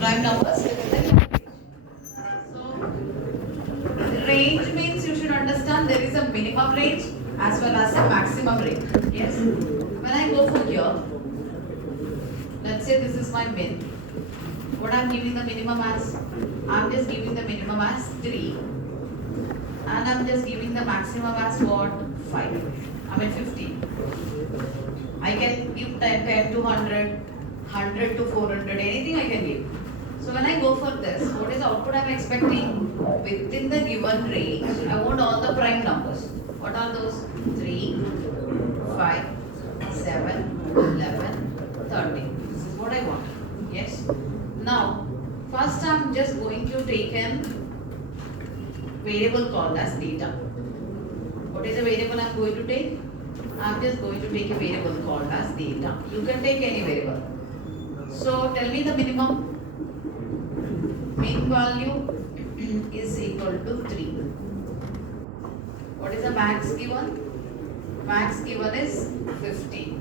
Prime numbers within the given range. So range means you should understand there is a minimum range as well as a maximum range. Yes. When I go for here, let's say this is my min. What I'm giving the minimum as? I'm just giving the minimum as 3. And I'm just giving the maximum as what? 5. I mean 15. I can give 10 to 100, 100 to 400, anything I can give. So when I go for this, what is the output I'm expecting? Within the given range, I want all the prime numbers. What are those? 3, 5, 7, 11, 13. This is what I want. Yes. Now, first I'm just going to take an variable called as data. What is the variable I'm going to take? I'm just going to take a variable called as data. You can take any variable. So tell me the minimum. Min value is equal to 3. What is the max given? Max given is 50.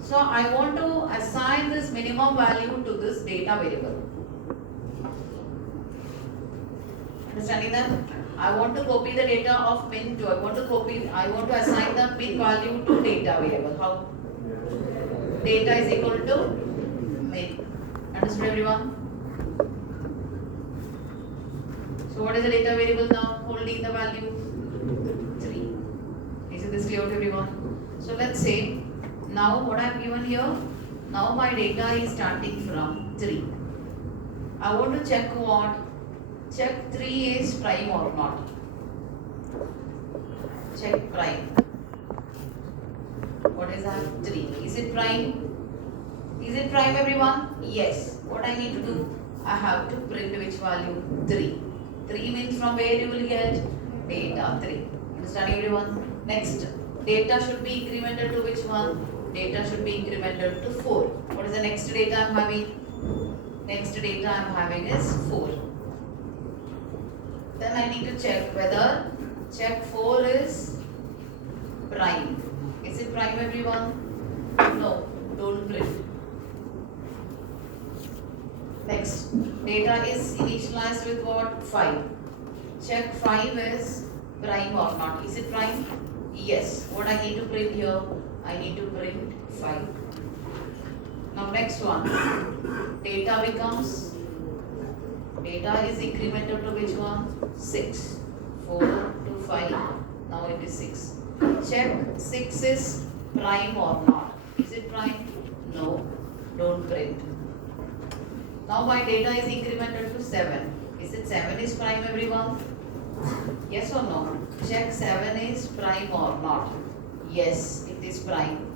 So I want to assign this minimum value to this data variable. Understanding that? I want to copy the data of min to, I want to assign the min value to data variable. How? Data is equal to min. Understood everyone? So what is the data variable now holding the value? 3. Is this clear to everyone? So let's say, now what I have given here, now my data is starting from 3. I want to check what? Check 3 is prime or not. Check prime. What is that? 3. Is it prime? Is it prime everyone? Yes. What I need to do? I have to print which value? 3. 3 means from where you will get? Data 3. Understanding everyone? Next. Data should be incremented to which one? Data should be incremented to 4. What is the next data I am having? Next data I am having is 4. Then I need to check whether check 4 is prime. Is it prime everyone? No, don't print. Next, data is initialized with what? 5. Check 5 is prime or not. Is it prime? Yes. What I need to print here? I need to print 5. Now next one. Data becomes, data is incremented to which one? 6. 4 to 5. Now it is 6. Check 6 is prime or not. Is it prime? No. Don't print. Now my data is incremented to 7. Is it 7 is prime everyone? Yes or no? Check 7 is prime or not. Yes, it is prime.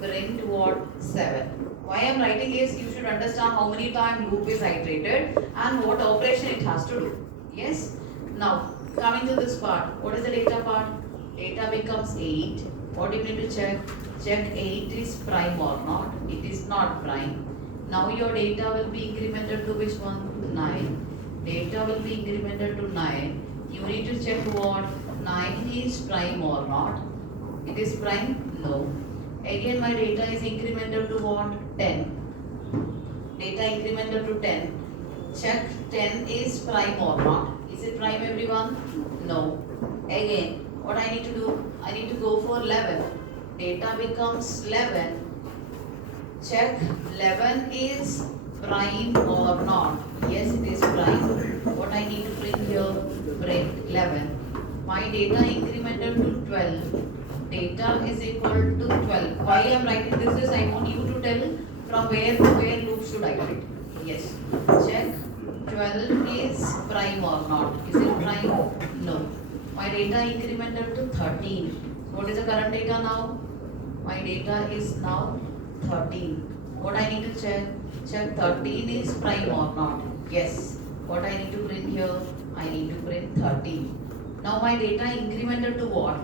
Print what? 7. Why I am writing is you should understand how many times loop is iterated and what operation it has to do. Yes? Now, coming to this part. What is the data part? Data becomes 8. What do you need to check? Check 8 is prime or not. It is not prime. Now your data will be incremented to which one? 9. Data will be incremented to 9. You need to check what? 9 is prime or not. It is prime? No. Again my data is incremented to what? 10. Data incremented to 10. Check 10 is prime or not. Is it prime everyone? No. Again, what I need to do? I need to go for 11. Data becomes 11. Check 11 is prime or not. Yes, it is prime. What I need to print here? Print 11. My data incremented to 12. Data is equal to 12. Why I am writing this is I want you to tell from where to where loop should I write. Yes. Check 12 is prime or not. Is it prime? No. My data incremented to 13. What is the current data now? My data is now 13. What I need to check? Check 13 is prime or not. Yes. What I need to print here? I need to print 13. Now my data incremented to what?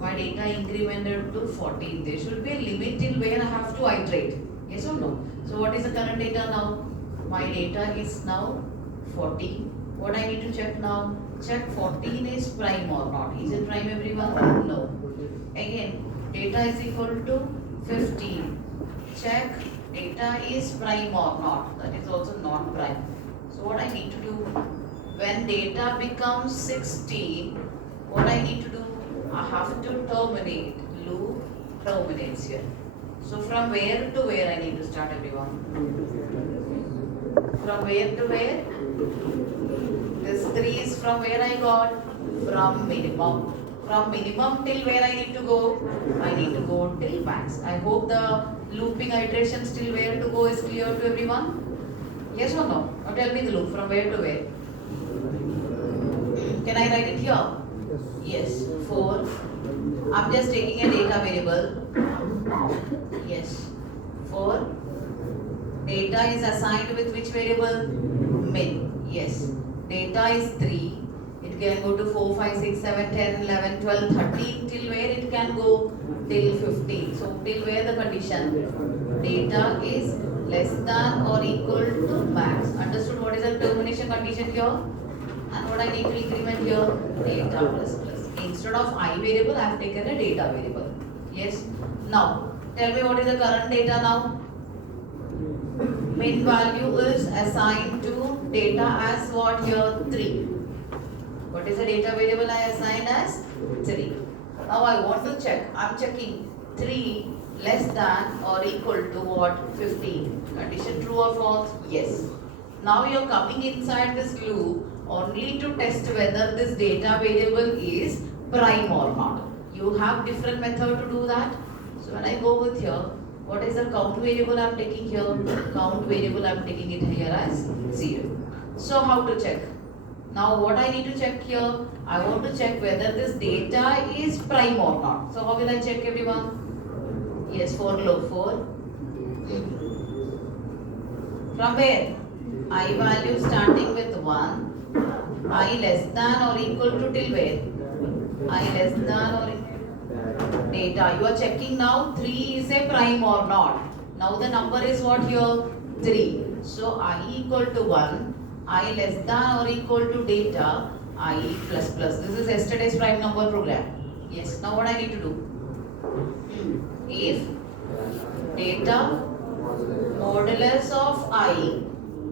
My data incremented to 14. There should be a limit till where I have to iterate. Yes or no? So what is the current data now? My data is now 14. What I need to check now? Check 14 is prime or not. Is it prime everyone? No. Again, data is equal to 15. Check data is prime or not. That is also not prime. So what I need to do, when data becomes 16, what I need to do, I have to terminate. Loop terminates here. So from where to where I need to start, everyone? From where to where? This 3 is from where I got? From minimum. From minimum till where I need to go? I need to go till max. I hope the looping iteration till where to go is clear to everyone? Yes or no? Now tell me the loop from where to where? Can I write it here? Yes. 4. I'm just taking a data variable. Yes. 4. Data is assigned with which variable? Min. Yes. Data is 3. It can go to 4, 5, 6, 7, 10, 11, 12, 13. Till where it can go? Till 15. So till where the condition? Data is less than or equal to max. Understood what is the termination condition here? And what I need to increment here? Data plus plus. Instead of I variable, I have taken a data variable. Yes. Now, tell me what is the current data now? Min value is assigned to data as what here? 3. What is the data variable I assigned as? 3. Now I want to check. I am checking 3 less than or equal to what? 15. Condition true or false? Yes. Now you are coming inside this loop only to test whether this data variable is prime or not. You have different method to do that. So when I go with here, what is the count variable I am taking here? Count variable I am taking it here as 0. So how to check? Now what I need to check here? I want to check whether this data is prime or not. So how will I check, everyone? Yes, for loop 4. From where? I value starting with 1. I less than or equal to till where? I less than or equal data. You are checking now 3 is a prime or not. Now the number is what here? 3. So I equal to 1. I less than or equal to data. I plus plus. This is yesterday's prime number program. Yes. Now what I need to do? If data modulus of I,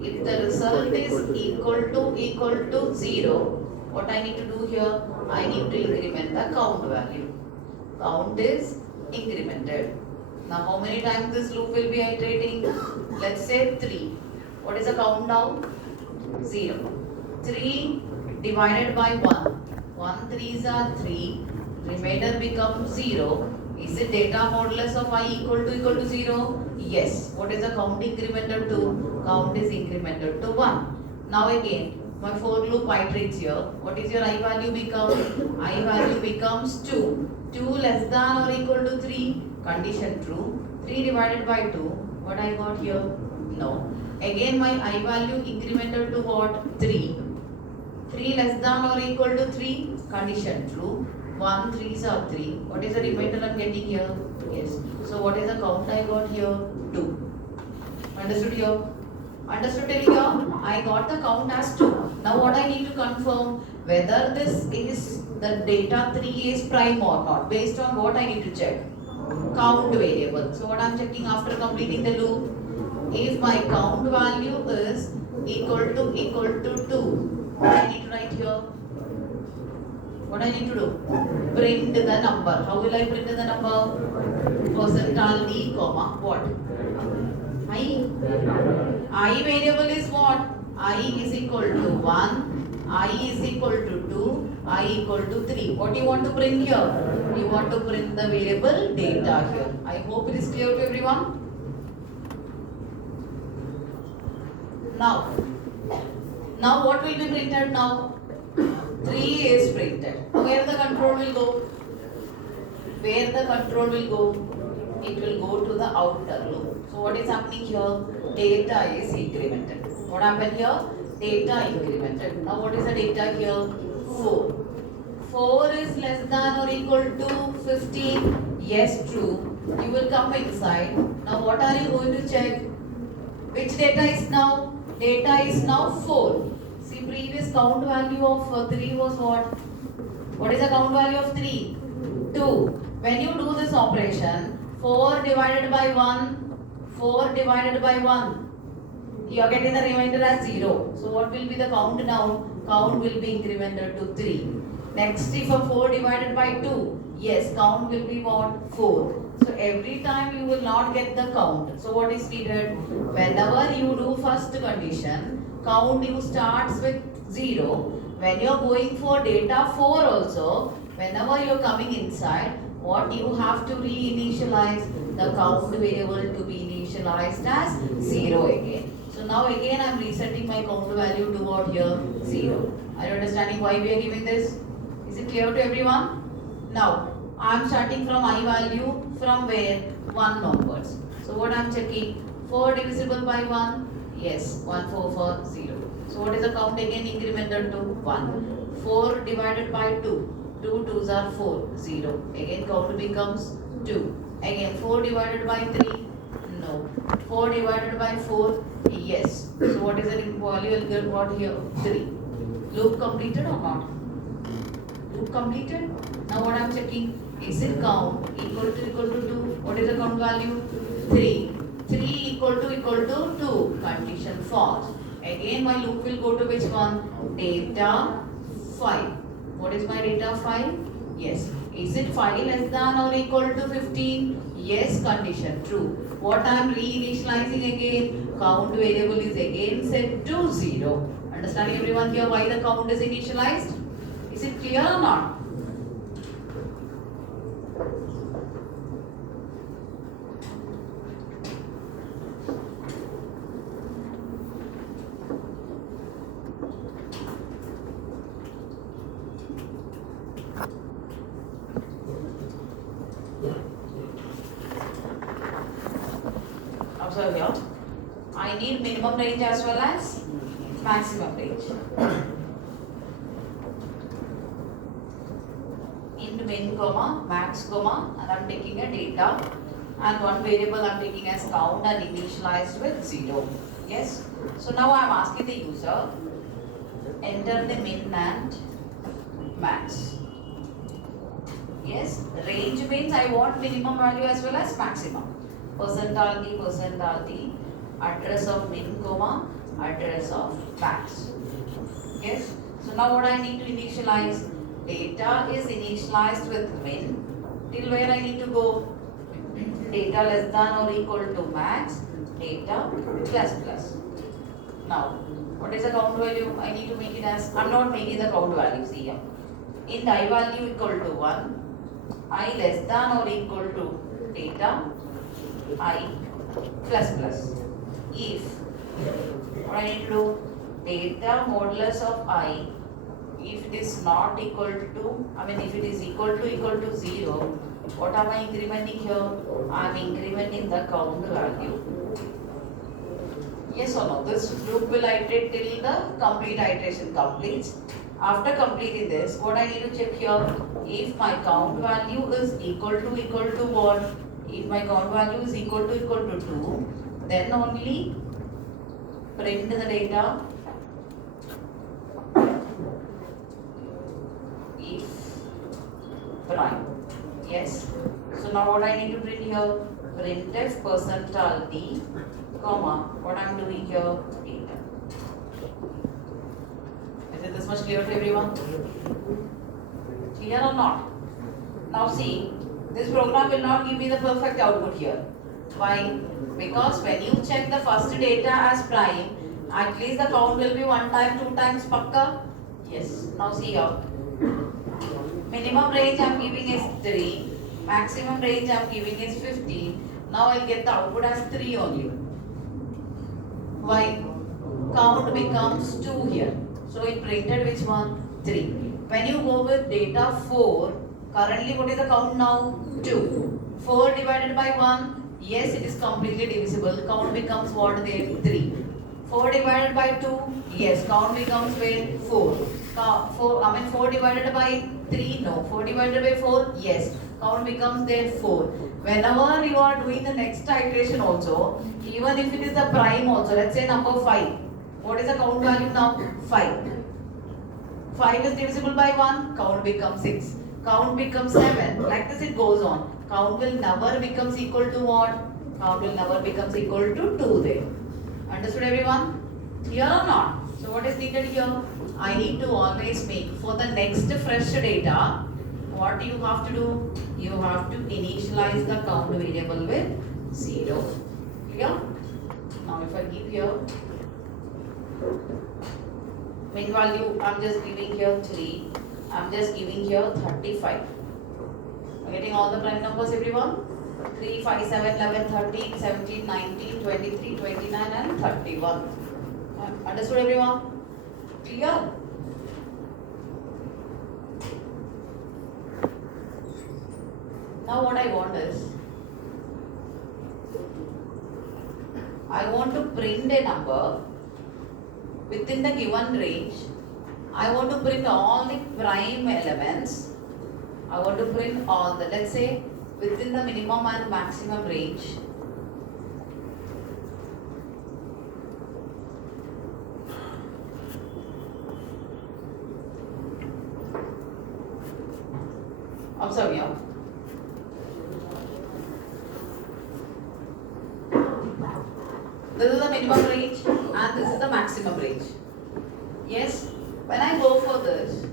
if the result is equal to 0, what I need to do here? I need to increment the count value. Count is incremented. Now how many times this loop will be iterating? Let's say 3. What is the count now? 0. 3 divided by 1. 1 3s are 3. Remainder becomes 0. Is it data modulus of I equal to 0? Yes. What is the count incremented to? Count is incremented to 1. Now again, my for loop iterates here. What is your I value become? I value becomes 2. 2 less than or equal to 3. Condition true. 3 divided by 2. What I got here? No. Again my I value incremented to what? 3. 3 less than or equal to 3. Condition true. 1 3s are 3. What is the remainder I am getting here? Yes. So what is the count I got here? 2. Understood here? Understood till here? I got the count as 2. Now what I need to confirm whether this is the data 3 is prime or not. Based on what I need to check? Count variable. So what I am checking after completing the loop? If my count value is equal to 2, what I need to write here? What I need to do? Print the number. How will I print the number? Percentile d comma what? I variable is what? I is equal to 1, I is equal to 2, I equal to 3. What do you want to print here? You want to print the variable data here. I hope it is clear to everyone. Now what will be printed now? 3 is printed. Where the control will go? Where the control will go? It will go to the outer loop. So what is happening here? Data is incremented. What happened here? Data incremented. Now what is the data here? 4. 4 is less than or equal to 15. Yes, true. You will come inside. Now what are you going to check? Which data is now? Data is now 4. See, previous count value of 3 was what? What is the count value of 3? 2. When you do this operation, 4 divided by 1, 4 divided by 1. You are getting the remainder as 0. So what will be the count now? Count will be incremented to 3. Next, if a 4 divided by 2, yes, count will be what? 4. So every time you will not get the count. So what is needed? Whenever you do first condition, count you starts with 0. When you are going for data 4 also, whenever you are coming inside, what you have to reinitialize the count variable to be initialized as 0 again. So now again I am resetting my count value to what here? 0. Are you understanding why we are giving this? Is it clear to everyone? Now I am starting from I value from where? 1 onwards. So what I am checking? 4 divisible by 1? Yes, 1 4 4 0. So what is the count again incremented to 1? 4 divided by 2. 2 2s are 4, 0. Again count becomes 2. Again 4 divided by 3? No. 4 divided by 4? Yes. So what is the value will get what here? 3. Loop completed or not? Loop completed? Now what I am checking? Is it count equal to 2? What is the count value? 3. 3 equal to 2. Condition false. Again my loop will go to which one? Data 5. What is my data 5? Yes. Is it 5 less than or equal to 15? Yes, condition true. What I am reinitializing again? Count variable is again set to 0. Understanding everyone here why the count is initialized? Is it clear or not? Observe here. I need minimum range as well as maximum range. Int min comma max comma, and I am taking a data, and one variable I am taking as count and initialized with 0. Yes. So now I am asking the user enter the min and max. Yes. Range means I want minimum value as well as maximum. Percentality, address of min comma, address of max. Yes. So now what I need to initialize? Data is initialized with min. Till where I need to go? Data less than or equal to max. Data plus plus. Now, what is the count value? I need to make it as, I am not making the count value. See here. Int I value equal to 1. I less than or equal to data I plus plus. If what I need to do, data modulus of I, if it is not equal to, if it is equal to 0, what am I incrementing here? I am incrementing the count value. Yes or no? This loop will iterate till the complete iteration completes. After completing this, what I need to check here? If my count value is equal to what? If my count value is equal to 2, then only print the data. If prime. Yes. So now what I need to print here? Printf percentality, comma, what I am doing here? Data. Is it this much clear to everyone? Clear or not? Now see, this program will not give me the perfect output here. Why? Because when you check the first data as prime, at least the count will be 1 time, 2 times pakka. Yes. Now see here. Minimum range I am giving is 3. Maximum range I am giving is 15. Now I will get the output as 3 only. Why? Count becomes 2 here. So it printed which one? 3. When you go with data 4, currently what is the count now? 2. 4 divided by 1, yes, it is completely divisible. Count becomes what there? 3. 4 divided by 2, yes, count becomes where? 4. 4 divided by 3, no. 4 divided by 4, yes, count becomes there 4. Whenever you are doing the next iteration also, even if it is the prime also, let's say number 5. What is the count value now? 5. 5 is divisible by 1, count becomes 6. Count becomes 7. Like this it goes on. Count will never becomes equal to what? Count will never becomes equal to 2 there. Understood everyone? Clear or not? So what is needed here? I need to always make for the next fresh data. What you have to do? You have to initialize the count variable with 0. Clear? Now if I give here min value, I'm just giving here 3. I'm just giving here 35. Am I getting all the prime numbers everyone? 3, 5, 7, 11, 13, 17, 19, 23, 29 and 31. Understood everyone? Clear? Now what I want is, I want to print a number within the given range. I want to print all the prime elements. I want to print all the, let's say, within the minimum and maximum range. Observe here. This is the minimum range and this is the maximum range. Yes, when I go for this,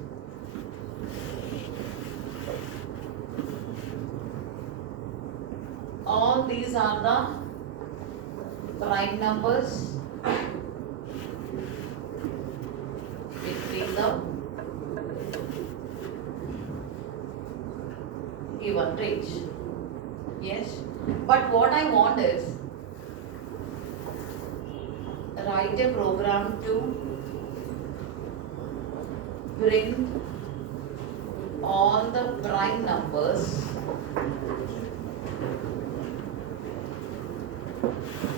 all these are the prime numbers between the given range. Yes, but what I want is write a program to bring all the prime numbers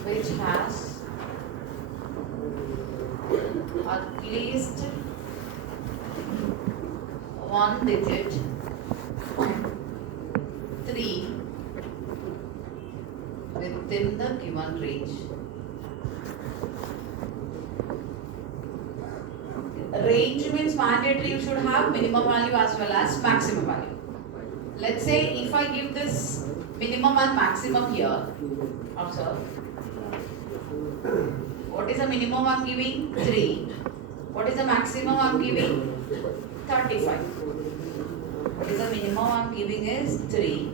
which has at least one digit 3 within the given range. Range means mandatory you should have minimum value as well as maximum value. Let's say if I give this minimum and maximum here, observe. What is the minimum I am giving? 3. What is the maximum I am giving? 35. What is the minimum I am giving is 3.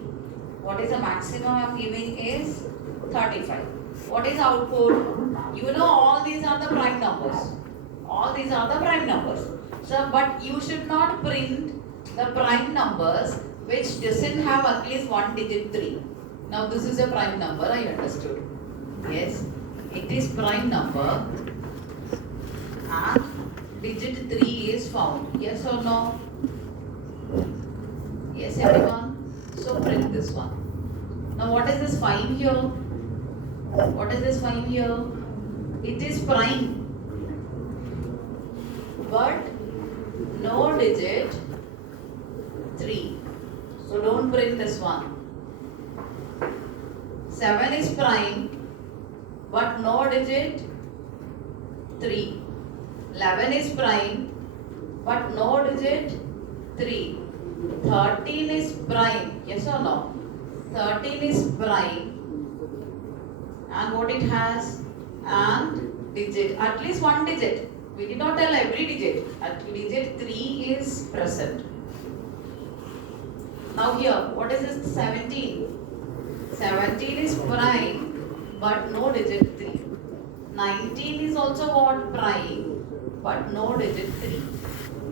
What is the maximum I am giving is 35. What is output? You know all these are the prime numbers. All these are the prime numbers. So, but you should not print the prime numbers which doesn't have at least one digit 3. Now this is a prime number, I understood. Yes, it is prime number and digit 3 is found. Yes or no? Yes everyone? So print this one. Now what is this 5 here? What is this 5 here? It is prime. But no digit 3. So don't print this one. 7 is prime but no digit 3. 11 is prime but no digit 3. 13 is prime. Yes or no? 13 is prime and what it has? And digit. At least one digit. We did not tell every digit. At digit 3 is present. Now here, what is this 17? 17 is prime but no digit 3. 19 is also what? Prime but no digit 3.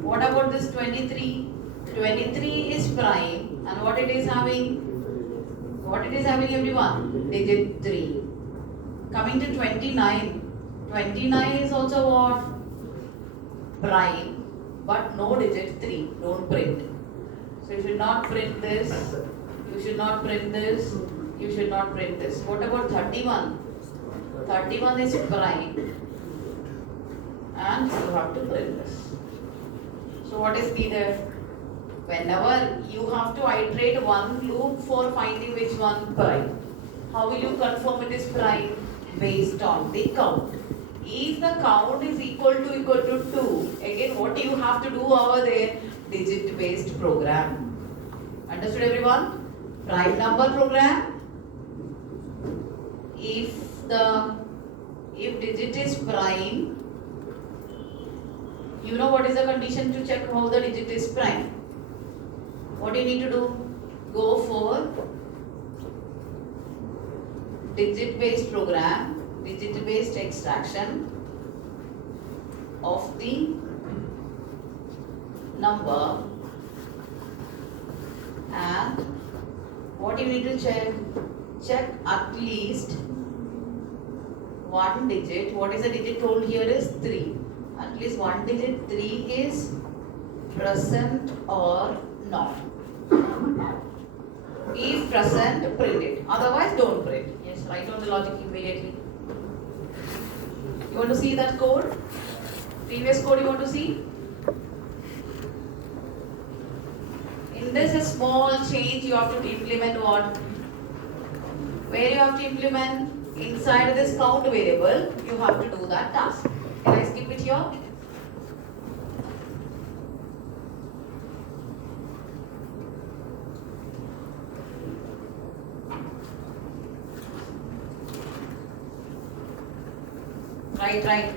What about this 23? 23 is prime and what it is having? What it is having everyone? Digit 3. Coming to 29. 29 is also what? Prime but no digit 3. Don't print. So you should not print this. You should not print this. You should not print this. What about 31? 31 is prime and you have to print this. So what is needed? Whenever you have to iterate one loop for finding which one prime. How will you confirm it is prime? Based on the count. If the count is equal to 2, again what you have to do over there? Digit based program. Understood everyone? Prime number program. If the If digit is prime, you know what is the condition to check how the digit is prime? What do you need to do? Go for digit based program, digit based extraction of the number, and what you need to check? Check at least one digit. What is the digit told here is 3. At least one digit 3 is present or not. If present, print it. Otherwise, don't print. Yes, write down the logic immediately. You want to see that code? Previous code you want to see? In this a small change you have to implement what? Where you have to implement? Inside this count variable, you have to do that task. Can I skip it here?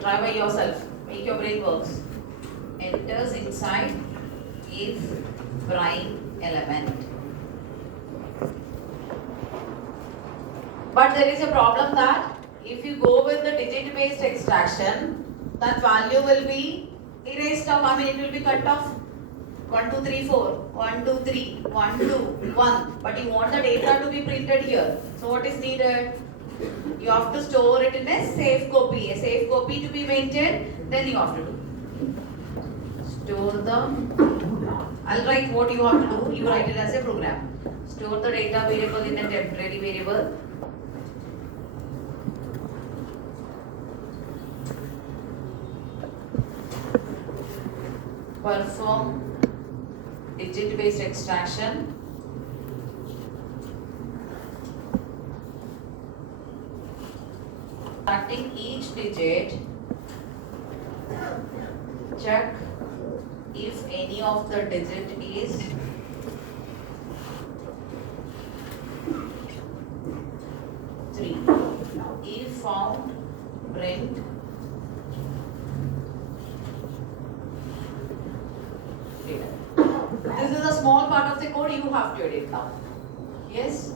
Try by yourself. Make your brain works. Enters inside if prime element. But there is a problem that if you go with the digit based extraction, that value will be erased off. I mean, it will be cut off. 1, 2, 3, 4. 1, 2, 3. 1, 2, 1. But you want the data to be printed here. So what is needed? You have to store it in a safe copy. A safe copy to be maintained. Then you have to do. Store the. I'll write what you have to do. You write it as a program. Store the data variable in a temporary variable. Perform digit based extraction. Extracting each digit, check if any of the digit is three. If found, print data. This is a small part of the code you have to edit now. Yes?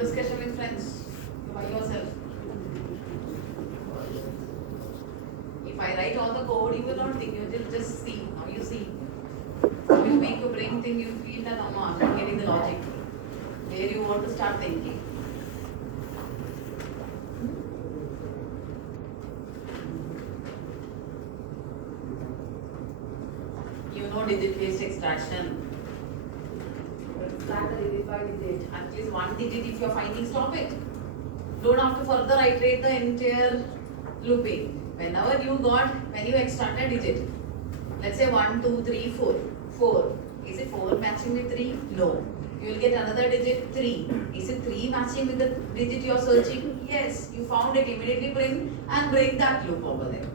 Discussion with friends by yourself. If I write all the code, you will not think, you will just see. Now you see. You make your brain think, you feel that I'm not getting the logic. Where you want to start thinking. You know digit based extraction. Drag the digit by digit. At least one digit if you are finding, stop it. Don't have to further iterate the entire looping. When you extract a digit, let's say 1, 2, 3, 4. 4. Is it 4 matching with 3? No. You will get another digit 3. Is it 3 matching with the digit you are searching? Yes. You found it. Immediately print and break that loop over there.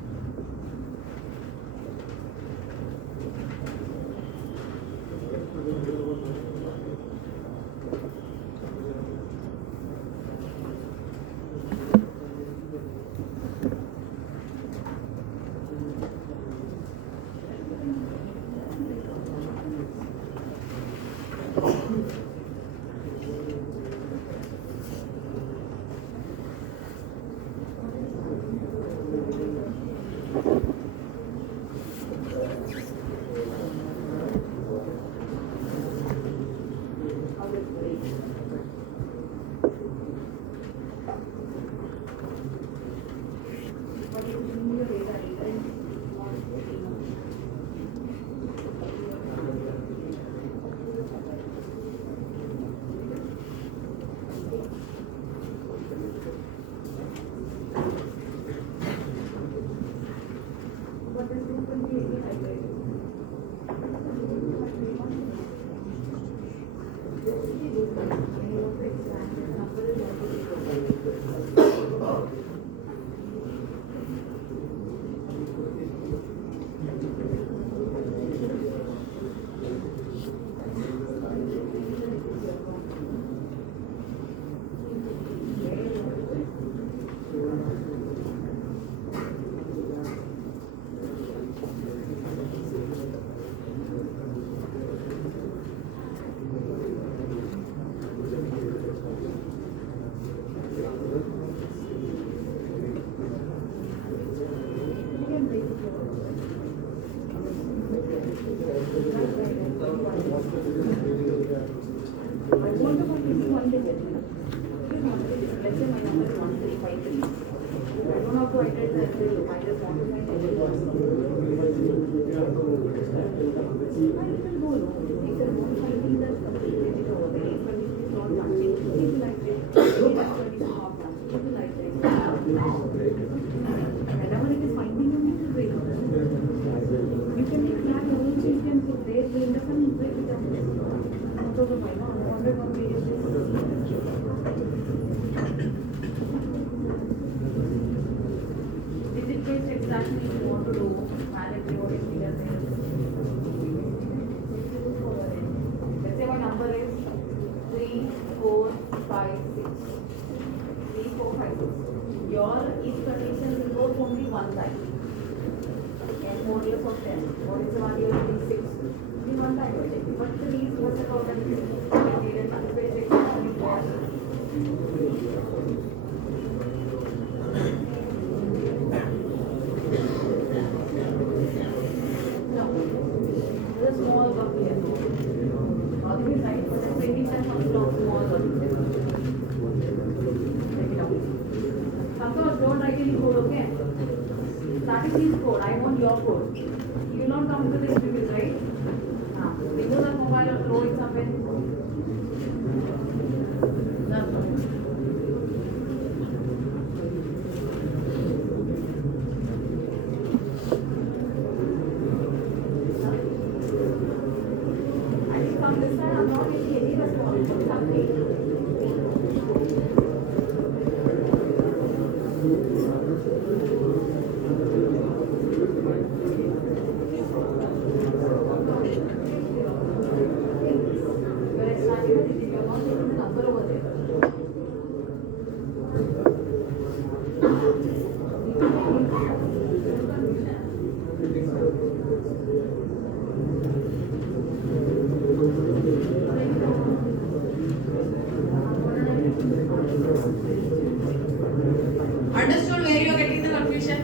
Understood where you are getting the confusion?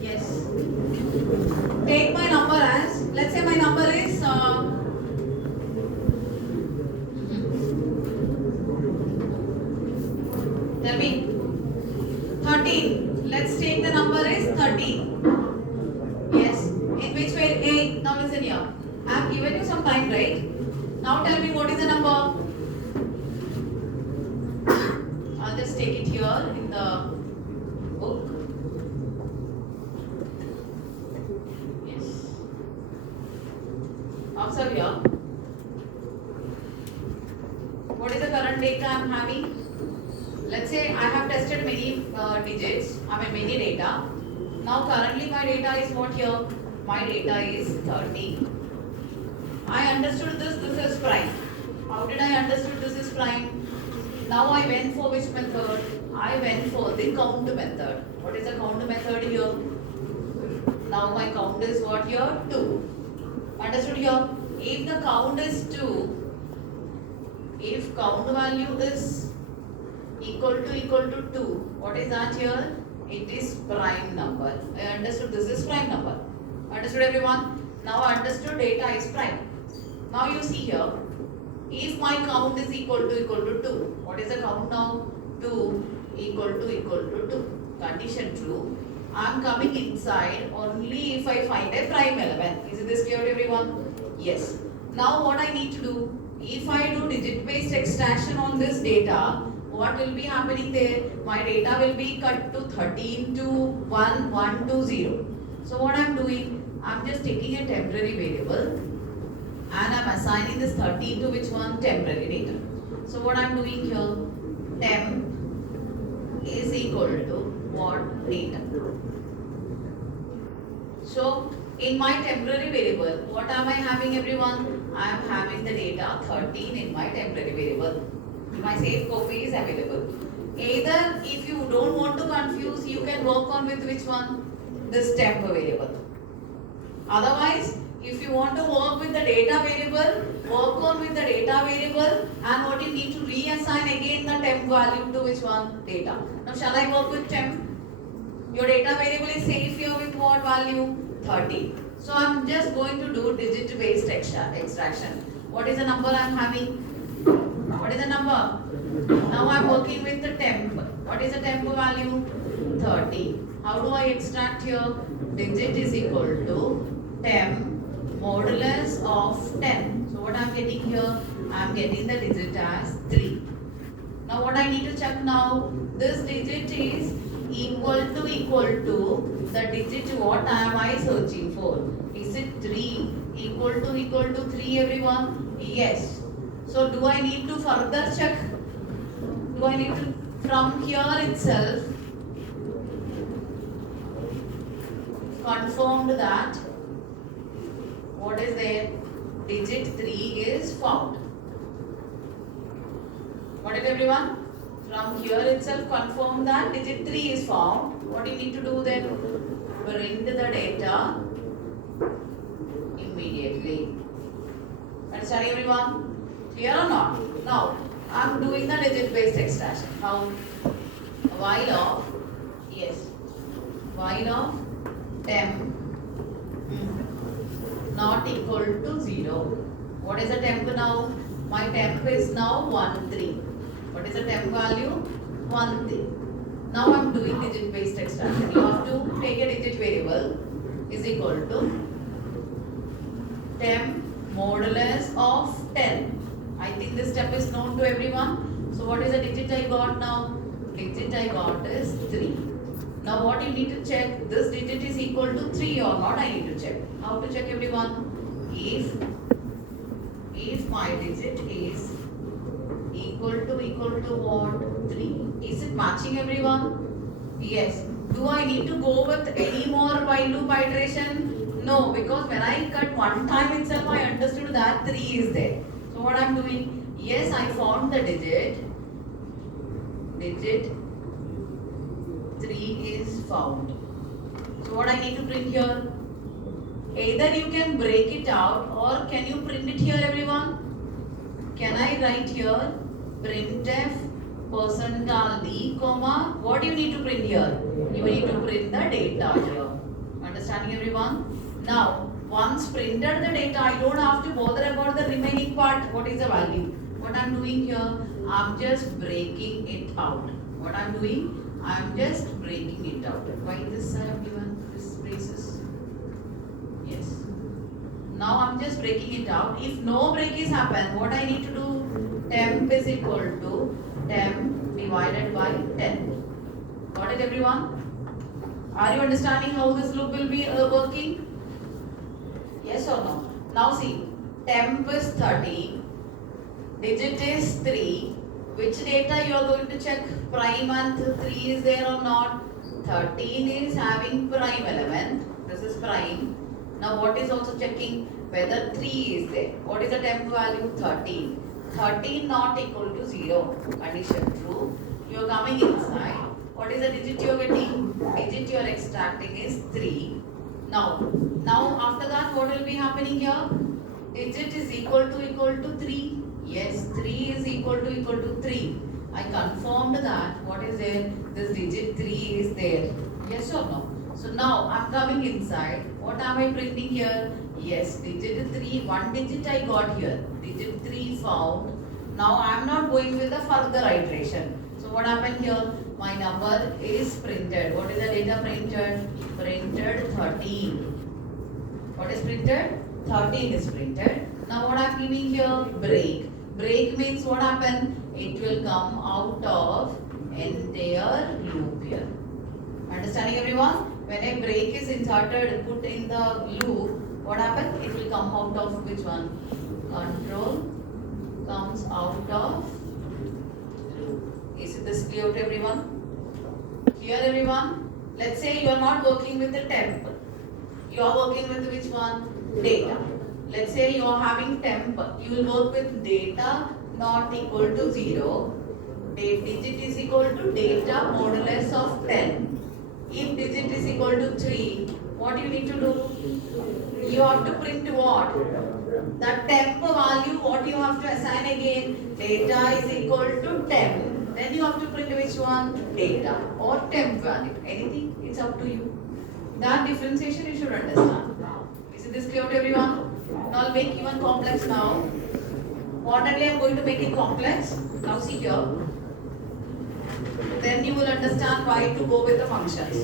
Yes. Take my number as, let's say my number is tell me 13. Let's take the number is 13. Yes. In which way? Now listen here. I have given you some time, right? Now tell me what is the number? I'll just take it here in the book. Yes. Observe here. What is the current data I am having? Let's say I have tested many digits, many data. Now currently my data is what here? My data is 30. I understood this is prime. How did I understood this is prime? Now I went for which method? I went for the count method. What is the count method here? Now my count is what here? 2. Understood here? If the count is 2, if count value is equal to 2, what is that here? It is prime number. I understood this is prime number. Understood everyone? Now I understood data is prime. Now you see here, if my count is equal to 2, what is the count now? 2 equal to 2. Condition true. I am coming inside only if I find a prime element. Is this clear to everyone? Yes. Now what I need to do? If I do digit based extraction on this data, what will be happening there? My data will be cut to 13 to 1, 1 to 0. So what I am doing? I am just taking a temporary variable and I am assigning this 13 to which one? Temporary data. So what I am doing here? Temp is equal to what? Data. So in my temporary variable, what am I having everyone? I am having the data 13 in my temporary variable. My safe copy is available. Either if you don't want to confuse, you can work on with which one? This temp variable. Otherwise, if you want to work with the data variable, work on with the data variable, and what you need to reassign again the temp value to which one? Data. Now shall I work with temp? Your data variable is safe here with what value? 30. So I am just going to do digit based extraction. What is the number I am having? What is the number? Now I am working with the temp. What is the temp value? 30. How do I extract here? Digit is equal to temp modulus of 10. So what I am getting here? I am getting the digit as 3. Now what I need to check now? This digit is equal to the digit what am I searching for? Is it 3 equal to 3 everyone? Yes. So do I need to further check? Do I need to from here itself confirmed that what is there? Digit 3 is found. What is everyone? From here itself confirm that digit 3 is found. What do you need to do then? Print the data immediately. Understand everyone? Clear or not? Now, I am doing the digit based extraction. How? While of, yes, while of temp not equal to 0. What is the temp now? My temp is now 1, 3. What is the temp value? 1, 3. Now I am doing digit based extraction. You have to take a digit variable is equal to temp modulus of 10. I think this step is known to everyone. So what is the digit I got now? Digit I got is 3. Now what you need to check, this digit is equal to 3 or not, I need to check. How to check everyone? If my digit is equal to what? 3. Is it matching everyone? Yes. Do I need to go with any more while loop iteration? No, because when I cut one time itself, I understood that 3 is there. So what I am doing? Yes, I found the digit 3 is found. So what I need to print here? Either you can break it out or can you print it here everyone? Can I write here printf %d comma? What do you need to print here? You need to print the data here. Understanding everyone? Now once printed the data, I don't have to bother about the remaining part. What is the value? What I am doing here? I am just breaking it out. What I am doing? I am just breaking it out. Why this I have given this braces? Yes. Now I'm just breaking it out. If no break is happen, what I need to do? Temp is equal to temp divided by 10. Got it, everyone? Are you understanding how this loop will be working? Yes or no? Now see, temp is 13, digit is 3. Which data you are going to check? Prime and 3 is there or not? 13 is having prime element. This is prime. Now what is also checking? Whether 3 is there. What is the temp value? 13. 13 not equal to 0. Condition true. You are coming inside. What is the digit you are getting? Digit you are extracting is 3. Now after that what will be happening here? Digit is equal to 3. Yes, 3 is equal to 3. I confirmed that. What is there? This digit 3 is there. Yes or no? So now I'm coming inside. What am I printing here? Yes, digit 3. One digit I got here. Digit 3 found. Now I'm not going with the further iteration. So what happened here? My number is printed. What is the data printed? Printed 13. What is printed? 13 is printed. Now what I'm giving here? Break. Break means what happened? It will come out of entire loop here. Understanding, everyone? When a break is inserted, put in the loop, what happens? It will come out of which one? Control comes out of loop. Is this clear to everyone? Clear, everyone? Let's say you are not working with the temp. You are working with which one? Data. Let's say you are having temp. You will work with data not equal to 0. Digit is equal to data modulus of 10. If digit is equal to 3, what you need to do? You have to print what? The temp value, what you have to assign again? Data is equal to temp. Then you have to print which one? Data or temp value. Anything, it's up to you. That differentiation you should understand. Is this clear to everyone? Now I'll make even complex now. Moderately I'm going to make it complex. Now see here. Then you will understand why to go with the functions.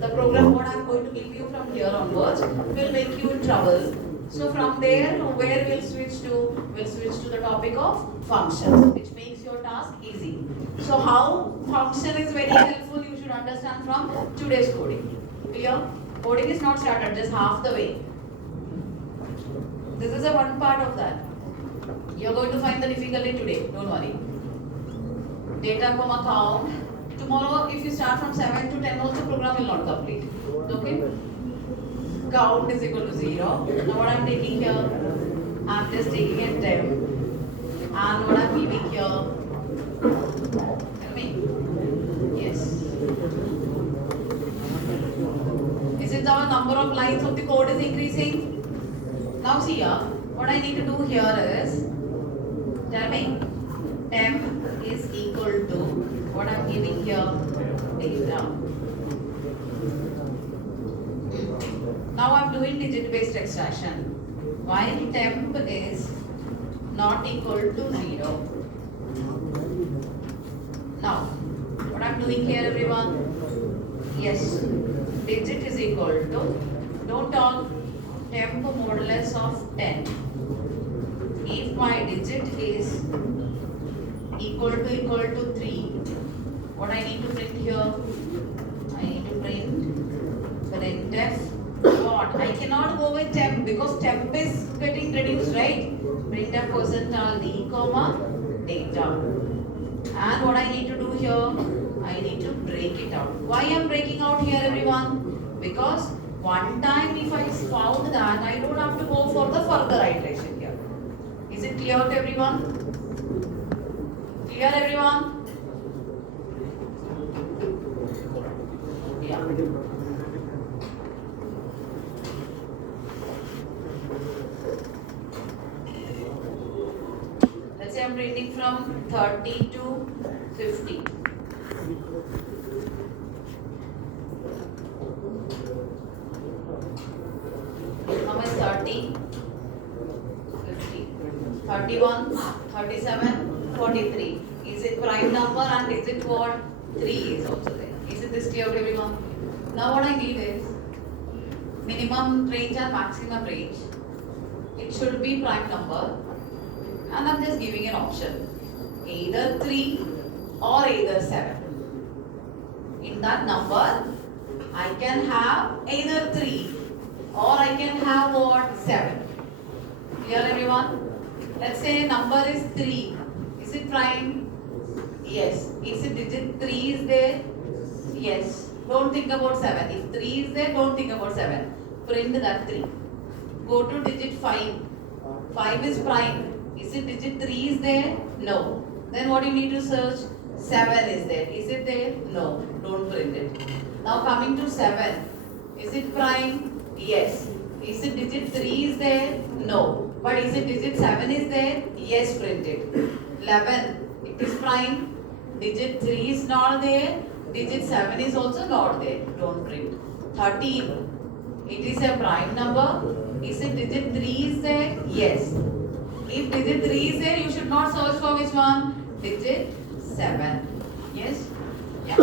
The program what I am going to give you from here onwards will make you in trouble. So from there, where we'll switch to? We'll switch to the topic of functions, which makes your task easy. So how function is very helpful, you should understand from today's coding. Clear? Coding is not started, just half the way. This is a one part of that. You're going to find the difficulty today, don't worry. Data comma count. Tomorrow, if you start from 7 to 10 also, program will not complete. Okay? Count is equal to 0. Now what I'm taking here, I'm just taking a temp. And what I'm giving here, tell me. Yes. Is it the number of lines of the code is increasing? Now see here, what I need to do here is, tell me, temp is equal to, what I'm giving here, data. Now I'm doing digit based extraction. While temp is not equal to 0. Now, what I'm doing here, everyone? Yes, digit is equal to, don't talk, temp modulus of 10. If my digit is equal to 3, what I need to print here? I need to print printf what? I cannot go with temp because temp is getting reduced, right? Printf percentile d comma data. And what I need to do here? I need to break it out. Why I am breaking out here, everyone? Because one time if I found that, I don't have to go for the further iteration here. Is it clear to everyone? Clear, everyone? Yeah. Let's say I'm printing from 30 to 50. How much? 30, 50, 31, 37, 43. Is it prime number and is it what? 3 is also there. Isn't this clear to everyone? Now what I need is minimum range and maximum range. it should be prime number, and I'm just giving an option, either 3 or either 7. In that number, I can have either 3 or I can have what? 7. Clear everyone? Let's say number is 3. Is it prime? Yes. Is it digit 3 is there? Yes. Don't think about 7. If 3 is there, don't think about 7. Print that 3. Go to digit 5. 5 is prime. Is it digit 3 is there? No. Then what you need to search? 7 is there. Is it there? No. Don't print it. Now coming to 7. Is it prime? Yes. Is it digit 3 is there? No. But is it digit 7 is there? Yes, print it. 11. It is prime. Digit 3 is not there. Digit 7 is also not there. Don't print. 13. It is a prime number. Is it digit 3 is there? Yes. If digit 3 is there, you should not search for which one? Digit 7. Yes? Yeah.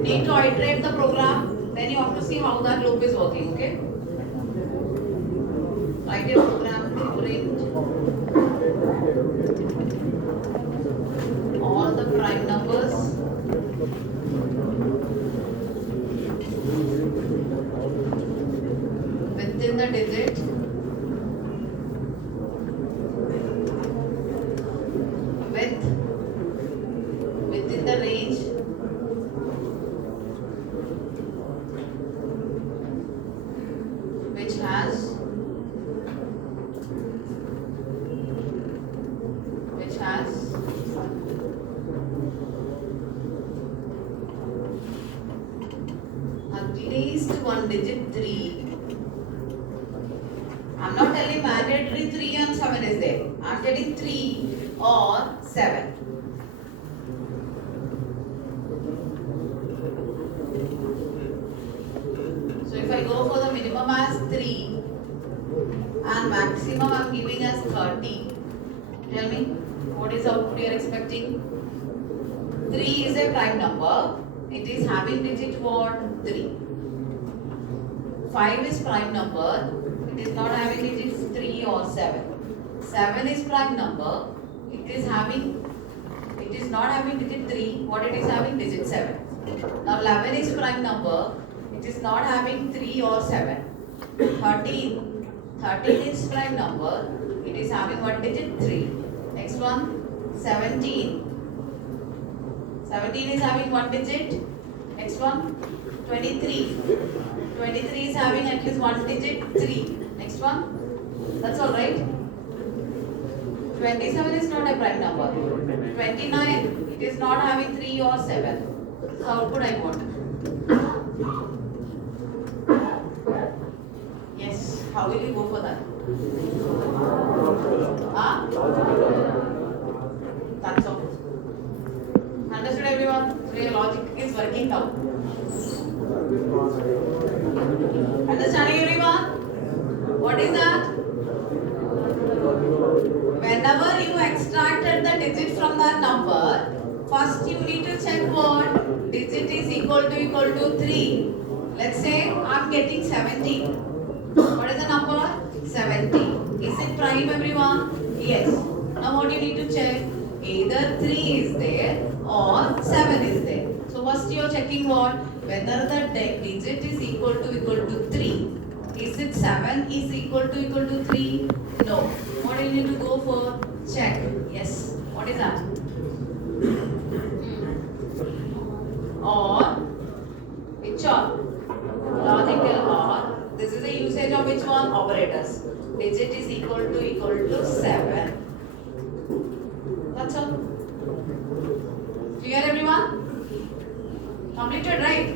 Need to iterate the program, then you have to see how that loop is working, okay? Write your program, print all the prime numbers within the digit within the range which has at least one digit 3. I'm not telling mandatory 3 and 7 is there. I'm telling 3 or 7. So if I go for the minimum as 3 and maximum I'm giving as 30. Tell me, what is the output you are expecting? 3 is a prime number. It is having digit what? 3. 5 is prime number. It is not having digits 3 or 7. 7 is prime number. It is not having digit 3. What it is having? Digit 7. Now 11 is prime number. It is not having 3 or 7. 13 is prime number. It is having one digit 3. Next one, 17 is having one digit. Next one, 23 is having at least one digit 3. Next one, that's all right. 27 is not a prime number. 29, it is not having 3 or 7. So output I want. Yes, how will you go for that? That's all. Understood everyone? So your logic is working now. Understanding everyone? What is that? Whenever you extracted the digit from that number, first you need to check what? Digit is equal to 3. Let's say I'm getting 17. What is the number? 70. Is it prime everyone? Yes. Now what you need to check? Either 3 is there or 7 is there. So first you are checking what? Whether the digit is equal to 3. Is it 7 is equal to 3? No. What do you need to go for? Check. Yes. What is that? Or which or? Logical or. This is the usage of which one? Operators. Digit is equal to 7. That's all. Clear everyone? Completed, right?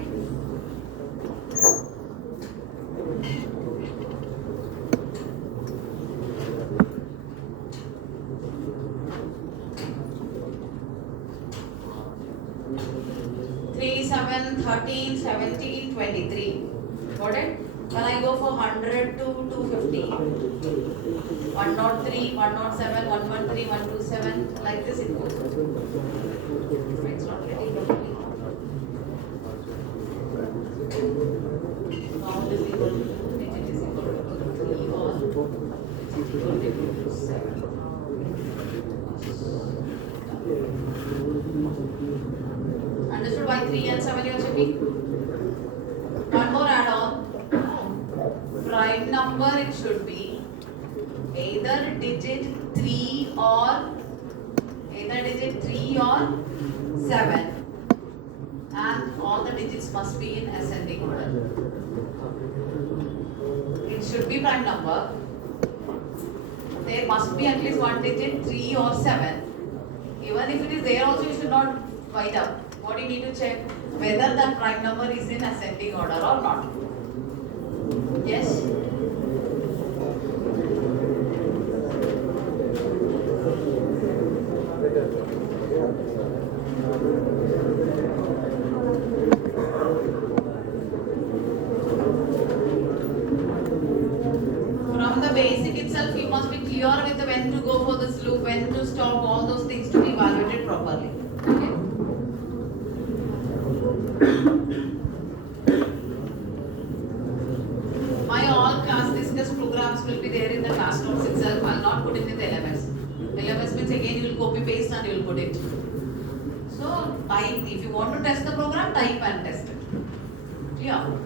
13, 17, 23. Got it? When I go for 100 to 250, 103, 107, 113, 127, like this it goes. It's not getting properly. Now this is equal to digit is equal to 3 or it is equal to 7. Understood why 3 and 7 you are checking? One more add-on. Prime number it should be either digit 3 or 7, and all the digits must be in ascending order. It should be prime number. There must be at least one digit 3 or 7. Even if it is there also, you should not wind up. What you need to check whether that prime number is in ascending order or not. Yes? From the basic itself, you must be clear with when to go for this loop, when to stop, all those things to be evaluated properly. Okay? My all class discussed programs will be there in the class notes itself. I will not put it in the LMS. LMS means again you will copy paste and you will put it. So type, if you want to test the program, type and test it. Clear?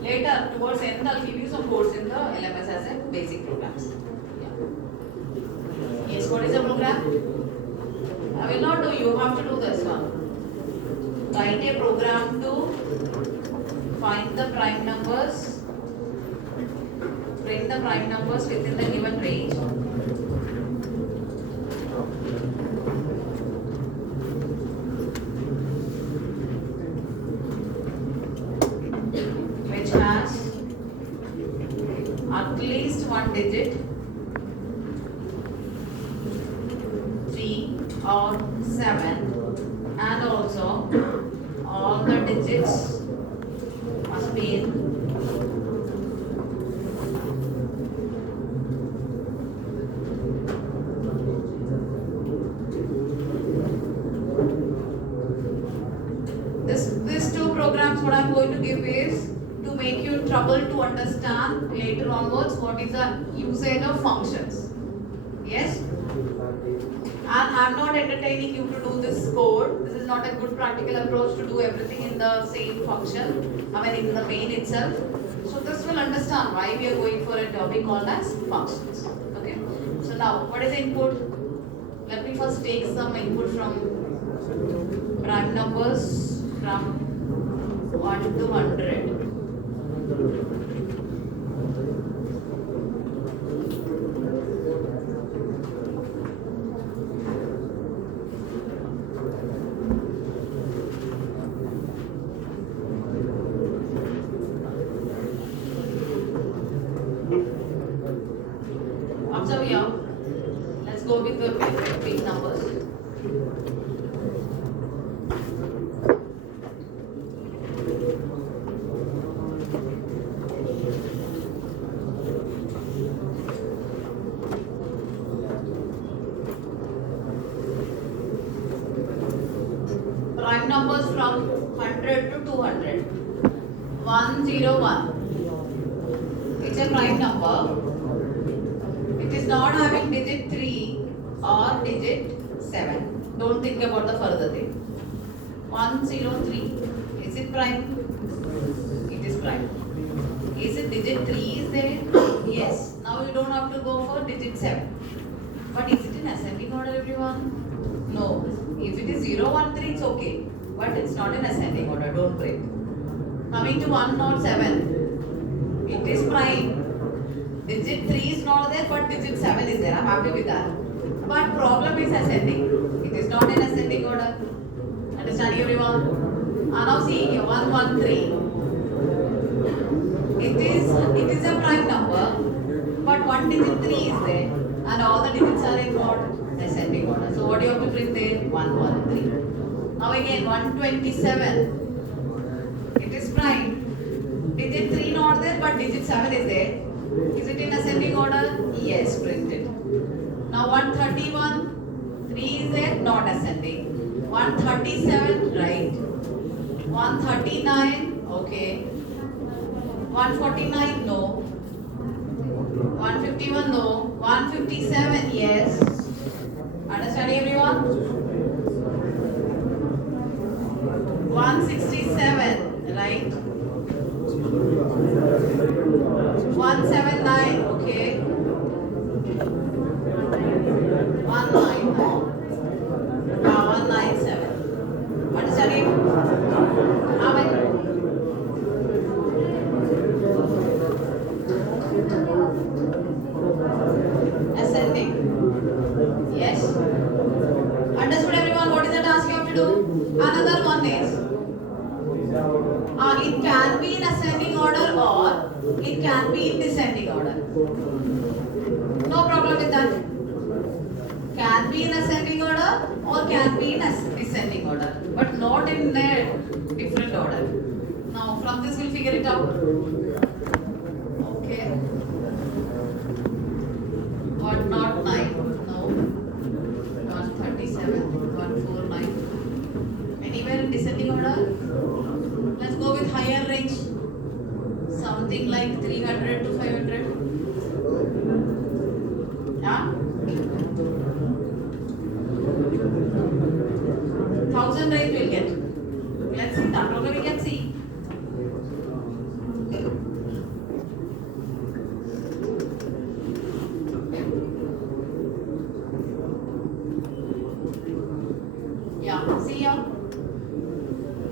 Later, towards end, I'll give you some codes in the LMS as a basic programs. Yeah. Yes, what is the program? I will not do, you have to do this one. Write a program to find the prime numbers, print the prime numbers within the given range. Which has at least one digit, 3 or 7, and also all the digits must be in these two programs. What I am going to give is to make you trouble to understand later onwards what is the usage of functions. Yes? And I am not entertaining you to do this code. This is not a good practical approach to do everything in the same function, I mean in the main itself. So this will understand why we are going for a topic called as functions. Okay. So now what is the input? Let me first take some input from prime numbers from 1 to 100. Observe here. Let's go with the big numbers. Prime numbers from 100 to 200. 101. It's a prime number. It is not having digit 3 or digit 7. Don't think about the further thing. 103. Is it prime? It is prime. Is it digit 3 is there? Yes. Now you don't have to go for digit 7. But is it in ascending order, everyone? No. If it is 013, it's okay. But it's not in ascending order. Don't break. Coming to 107. It is prime. Digit 3 is not there, but digit 7 is there. I'm happy with that. But problem is ascending. It is not in ascending order. Understand everyone? And now see here, 113. It is a prime number, but one digit 3 is there, and all the digits are in what? Ascending order. So what do you have to print there? 113. Now again 127. is prime. Digit 3 not there, but digit 7 is there. Is it in ascending order? Yes, printed. Now 131, 3 is there, not ascending. 137, right. 139, okay. 149, no. 151, no. 157, yes. Understanding everyone? 167, right. 179, okay. 199. 197. Understanding? How many? Ascending. Yes. Understood everyone? What is the task you have to do? Another one is it can be in ascending order or it can be in descending order. No problem with that. Can be in ascending order or can be in descending order, but not in a different order. Now from this we'll figure it out. Okay. 109, no. 137, 149. Anywhere in descending order? Let's go with higher range. Something like 300 to 500. Yeah? 1000 range we'll get. Let's see, that also we can see. Yeah, see here.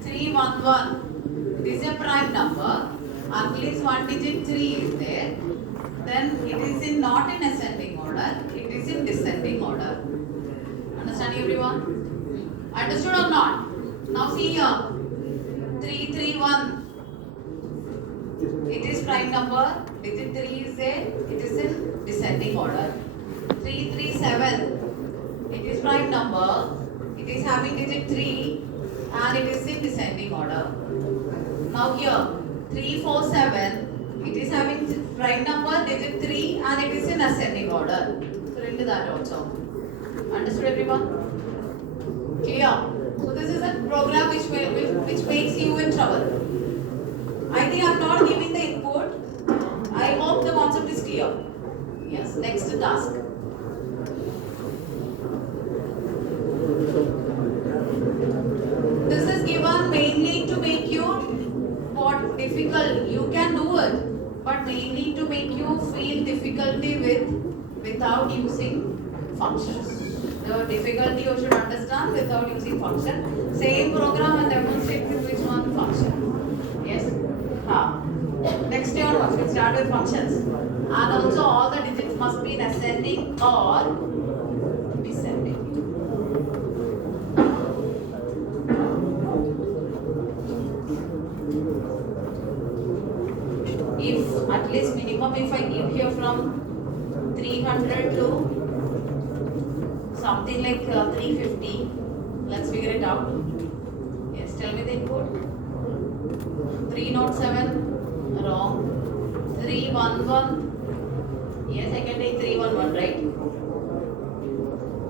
311. This is a prime number. At least one digit 3 is there. Then it is in not in ascending order. It is in descending order. Understanding everyone? Understood or not? Now see here. 331. It is prime number. Digit 3 is there. It is in descending order. 337. It is prime number. It is having digit 3 and it is in descending order. Now here 347. It is having prime number digit 3 and it is in ascending order. Print that also. Understood everyone? Clear? So this is a program which makes you in trouble. I think I am not giving the input. I hope the concept is clear. Yes, next task. This is given mainly to make you what difficult. You can do it, but mainly to make you feel difficulty without using functions. The difficulty you should understand without using function. Same program and demonstrate with which one function. Yes? Next day onwards we'll start with functions. And also all the digits must be in ascending or descending. If at least minimum, if I give here from 300 to something like 350, let's figure it out. Yes, tell me the input. 307, wrong. 311, yes, I can take 311, right?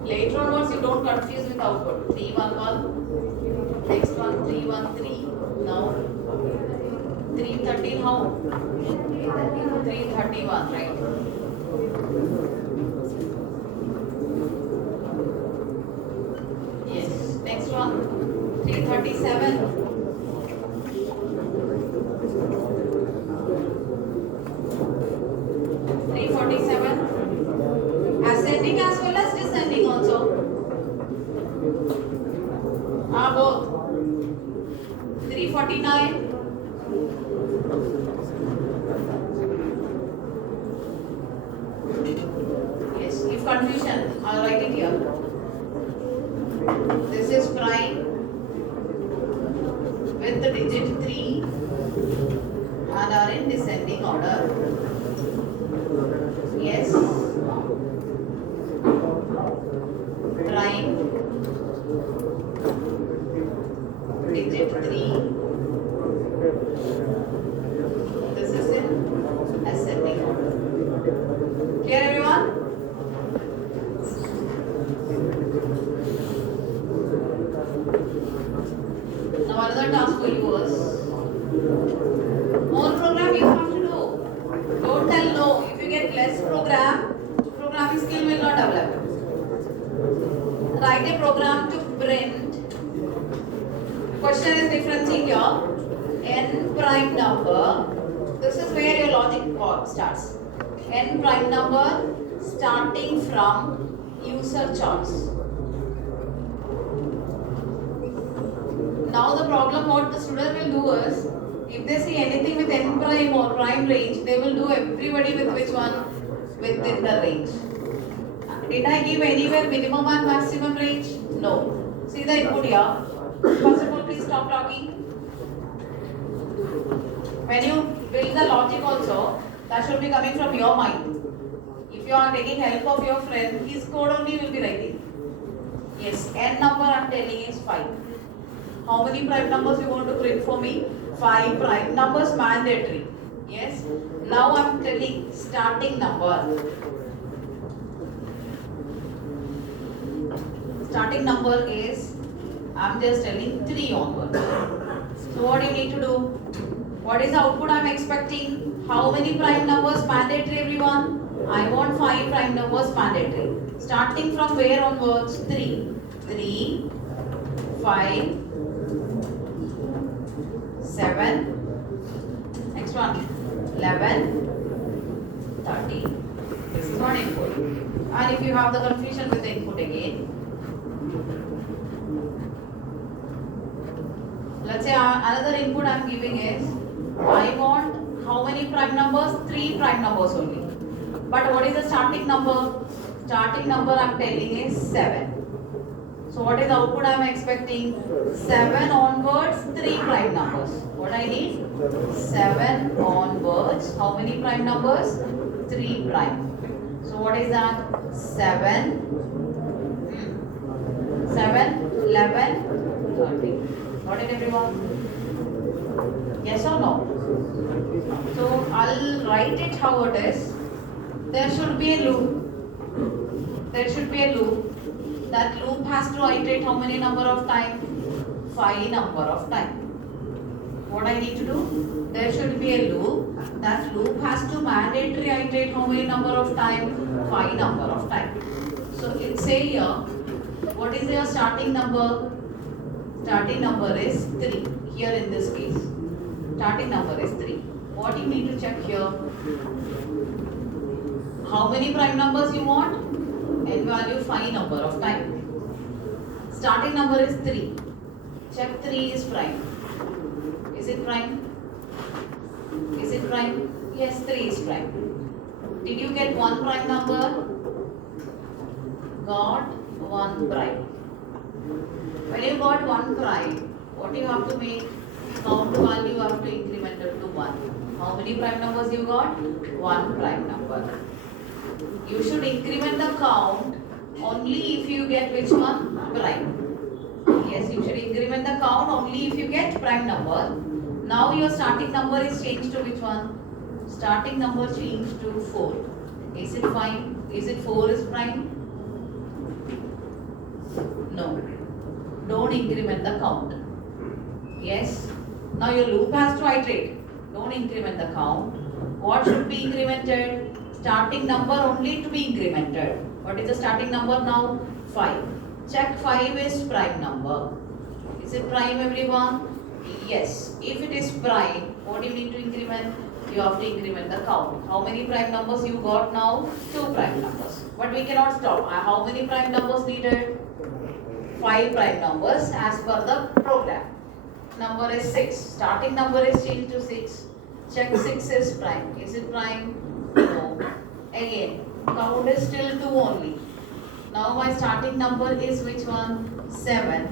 Later onwards you don't confuse with output. 311, next one 313, now 313, how? 331, right? Yes, next one 337. 347. Ascending as well as descending also. Both. 349. Yes, if confusion, I'll write it here. This is prime with the digit 3 and are in descending order. Yes. Prime digit 3 another task for you is more program you have to do. Don't tell no. If you get less programming skill will not develop. Write a program to print. Question is differencing here. N prime number. This is where your logic starts. N prime number starting from user choice. Now the problem what the student will do is, if they see anything with n prime or prime range, they will do everybody with which one? Within the range. Did I give anywhere minimum and maximum range? No. See the input here. First of all, please stop talking. When you build the logic also, that should be coming from your mind. If you are taking help of your friend, his code only will be writing. Yes, n number I am telling is 5. How many prime numbers you want to print for me? 5 prime numbers mandatory. Yes. Now I am telling starting number. Starting number is, I am just telling 3 onward. So what do you need to do? What is the output I am expecting? How many prime numbers mandatory, everyone? I want 5 prime numbers mandatory. Starting from where onwards? 3. 3, 5, 7, next one, 11, 30. This is one input. And if you have the confusion with the input again, let's say another input I am giving is, I want how many prime numbers? 3 prime numbers only. But what is the starting number? Starting number I am telling is 7. So what is the output I am expecting? 7 onwards, 3 prime numbers. What I need? 7 onwards. How many prime numbers? 3 prime. So what is that? 7, 7, 11, 30. Got it, everyone? Yes or no? So I'll write it how it is. There should be a loop. There should be a loop. That loop has to iterate how many number of time? 5 number of time. What I need to do? There should be a loop. That loop has to mandatory iterate how many number of time? 5 number of time. So it say here, what is your starting number? Starting number is 3. Here in this case, starting number is 3. What you need to check here? How many prime numbers you want? N value 5 number of time. Starting number is 3. Check 3 is prime. Is it prime? Is it prime? Yes, 3 is prime. Did you get 1 prime number? Got 1 prime. When you got 1 prime, what you have to make? Count value you have to increment it to 1. How many prime numbers you got? 1 prime number. You should increment the count only if you get which one? Prime. Yes, you should increment the count only if you get prime number. Now your starting number is changed to which one? Starting number changed to 4. Is it fine? Is it 4 is prime? No. Don't increment the count. Yes. Now your loop has to iterate. Don't increment the count. What should be incremented? Starting number only to be incremented. What is the starting number now? 5. Check 5 is prime number. Is it prime, everyone? Yes. If it is prime, what do you need to increment? You have to increment the count. How many prime numbers you got now? 2 prime numbers. But we cannot stop. How many prime numbers needed? 5 prime numbers as per the program. Number is 6. Starting number is changed to 6. Check 6 is prime. Is it prime? No. Again, count is still 2 only. Now my starting number is which one? 7.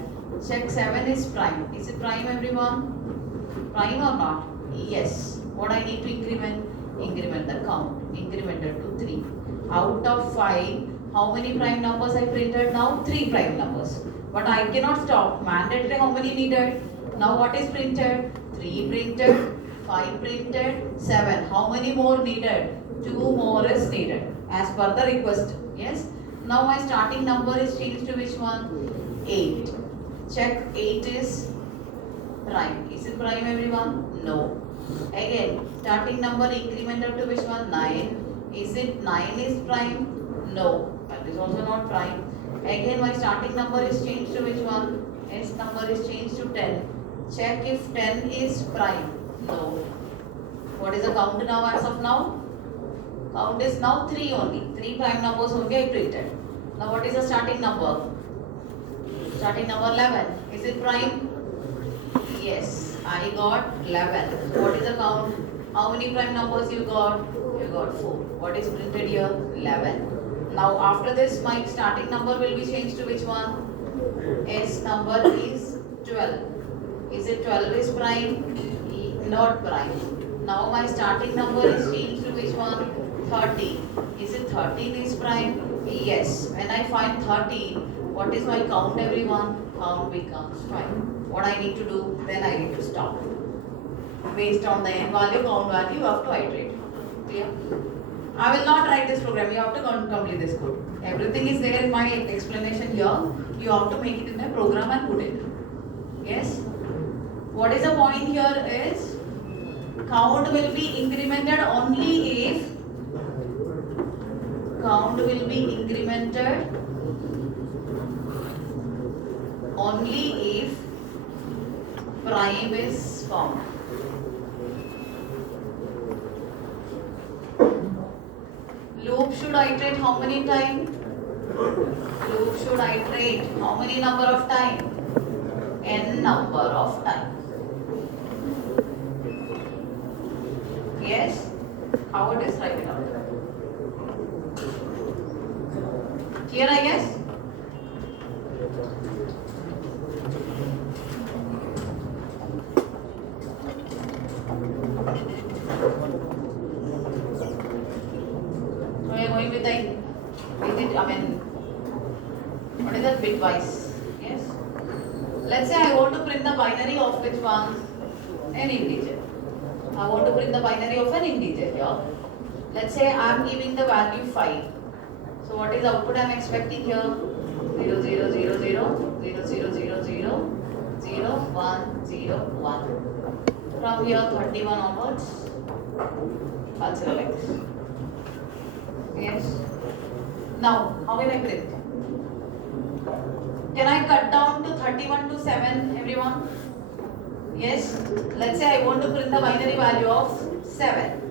Check 7 is prime. Is it prime, everyone? Prime or not? Yes. What I need to increment? Increment the count. Incremented to 3. Out of 5, how many prime numbers I printed now? 3 prime numbers. But I cannot stop. Mandatory how many needed? Now what is printed? 3 printed, 5 printed, 7. How many more needed? 2 more is needed as per the request. Yes. Now my starting number is changed to which one? 8. Check 8 is prime. Is it prime everyone? No. Again, starting number incremented to which one? 9. Is it 9 is prime? No. That is also not prime. Again, my starting number is changed to which one? S number is changed to 10. Check if 10 is prime. No. What is the count now as of now? Count is now 3 only. 3 prime numbers only I printed. Now what is the starting number? Starting number 11. Is it prime? Yes, I got 11. So what is the count? How many prime numbers you got? You got 4. What is printed here? 11. Now after this my starting number will be changed to which one? S number is 12. Is it 12 is prime? Not prime. Now my starting number is changed to which one? 13. Is it 13 is prime? Yes. When I find 13, what is my count everyone? Count becomes 5. What I need to do? Then I need to stop. Based on the n value, count value, you have to iterate. Clear? I will not write this program. You have to complete this code. Everything is there in my explanation here. You have to make it in a program and put it. Yes? What is the point here is count will be incremented only if prime is found. Loop should iterate how many times? Loop should iterate how many number of times? N number of times. Yes? How it is? Write it out. Clear, I guess? So we are going with the, what is that? Bitwise. Yes? Let's say I want to print the binary of which one? An integer. I want to print the binary of an integer here. Let's say I am giving the value 5. So what is the output I am expecting here? 0, 0, 0, 0, 0, 0, 0, 0, 0, 0, 1, 0, 1. From here 31 onwards, consider like this. Yes. Now, how will I print? Can I cut down to 31 to 7, everyone? Yes. Let's say I want to print the binary value of 7.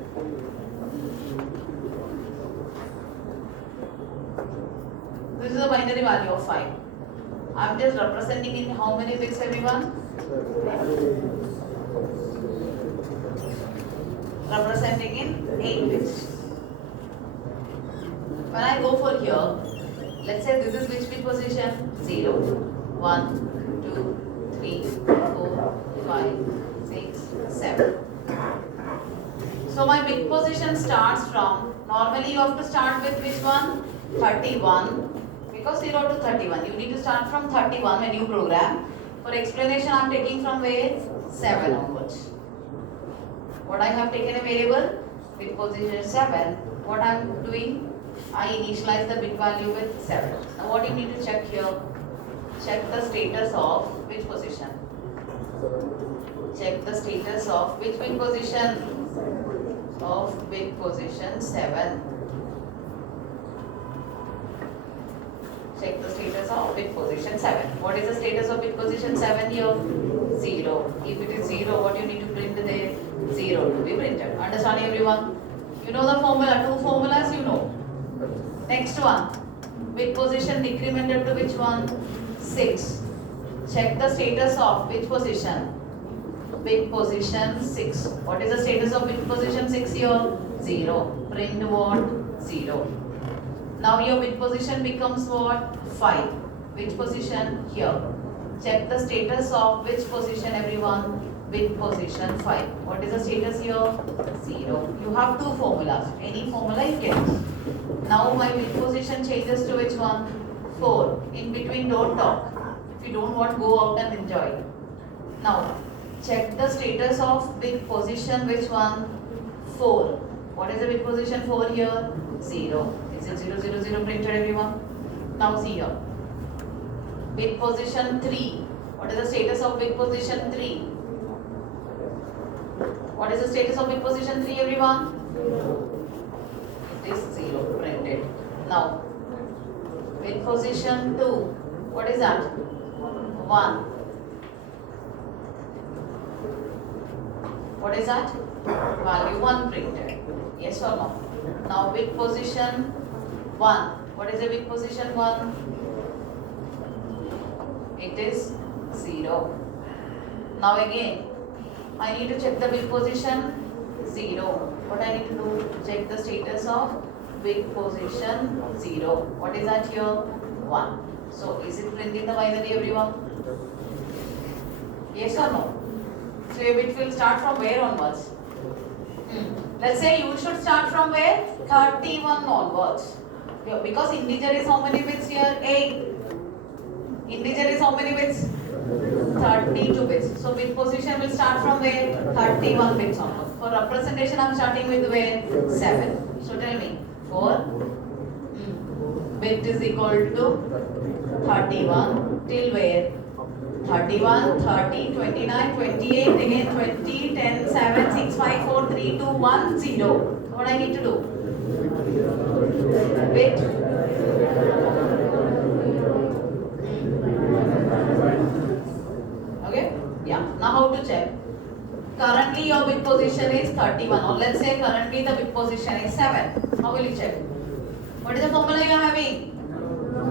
This is the binary value of 5. I am just representing in how many bits, everyone? Representing in 8 bits. When I go for here, let's say this is which bit position? 0, 1, 2, 3, 4, 5, 6, 7. So my bit position starts from, normally you have to start with which one? 31. Because 0 to 31. You need to start from 31 when you program. For explanation, I am taking from where? 7 onwards. What I have taken a variable? Bit position 7. What I am doing? I initialize the bit value with 7. Now what you need to check here? Check the status of which position? Check the status of which bit position? Of bit position 7. Check the status of bit position 7. What is the status of bit position 7 here? 0. If it is 0, what you need to print there? 0 to be printed. Understand everyone? You know the formula, 2 formulas you know. Next one, bit position decremented to which one? 6. Check the status of which position? Bit position 6. What is the status of bit position 6 here? 0. Print what? 0. Now your bit position becomes what? 5. Which position? Here. Check the status of which position everyone? Bit position 5. What is the status here? 0. You have 2 formulas. Any formula you can. Now my bit position changes to which one? 4. In between don't talk. If you don't want, go out and enjoy. Now check the status of bit position which one? 4. What is the bit position 4 here? 0. Is it 0, 0, 0 printed everyone? Now see here. Bit position 3. What is the status of bit position 3? What is the status of bit position 3, everyone? It is 0, printed. Now, bit position 2, what is that? 1. What is that? Value 1 printed. Yes or no? Now, bit position 1. What is the bit position 1? It is 0. Now again, I need to check the bit position 0. What I need to do? Check the status of bit position 0. What is that here? 1. So is it printing the binary, everyone? Yes or no? So your bit will start from where onwards? Let's say you should start from where? 31 onwards. Because integer is how many bits here? 8. Integer is how many bits? 32 bits. So bit position will start from where? 31 bits onwards. For representation I am starting with where? 7. So tell me, for bit is equal to 31 till where? 31, 30, 29, 28, again 20, 10, 7, 6, 5, 4, 3, 2, 1, 0. What I need to do? Bit. Okay? Yeah. Now how to check? Currently your bit position is 31, or let's say currently the bit position is 7. How will you check? What is the formula you are having?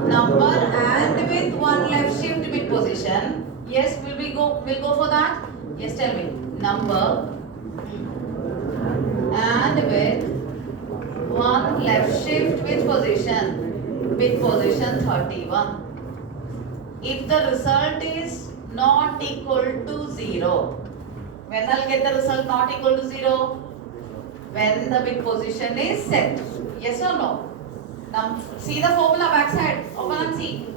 Number and with one left shift bit position. Yes, will go for that? Yes, tell me. Number and with one left shift bit position 31. If the result is not equal to 0, when I'll get the result not equal to 0? When the bit position is set. Yes or no? Now see the formula backside. Open and see.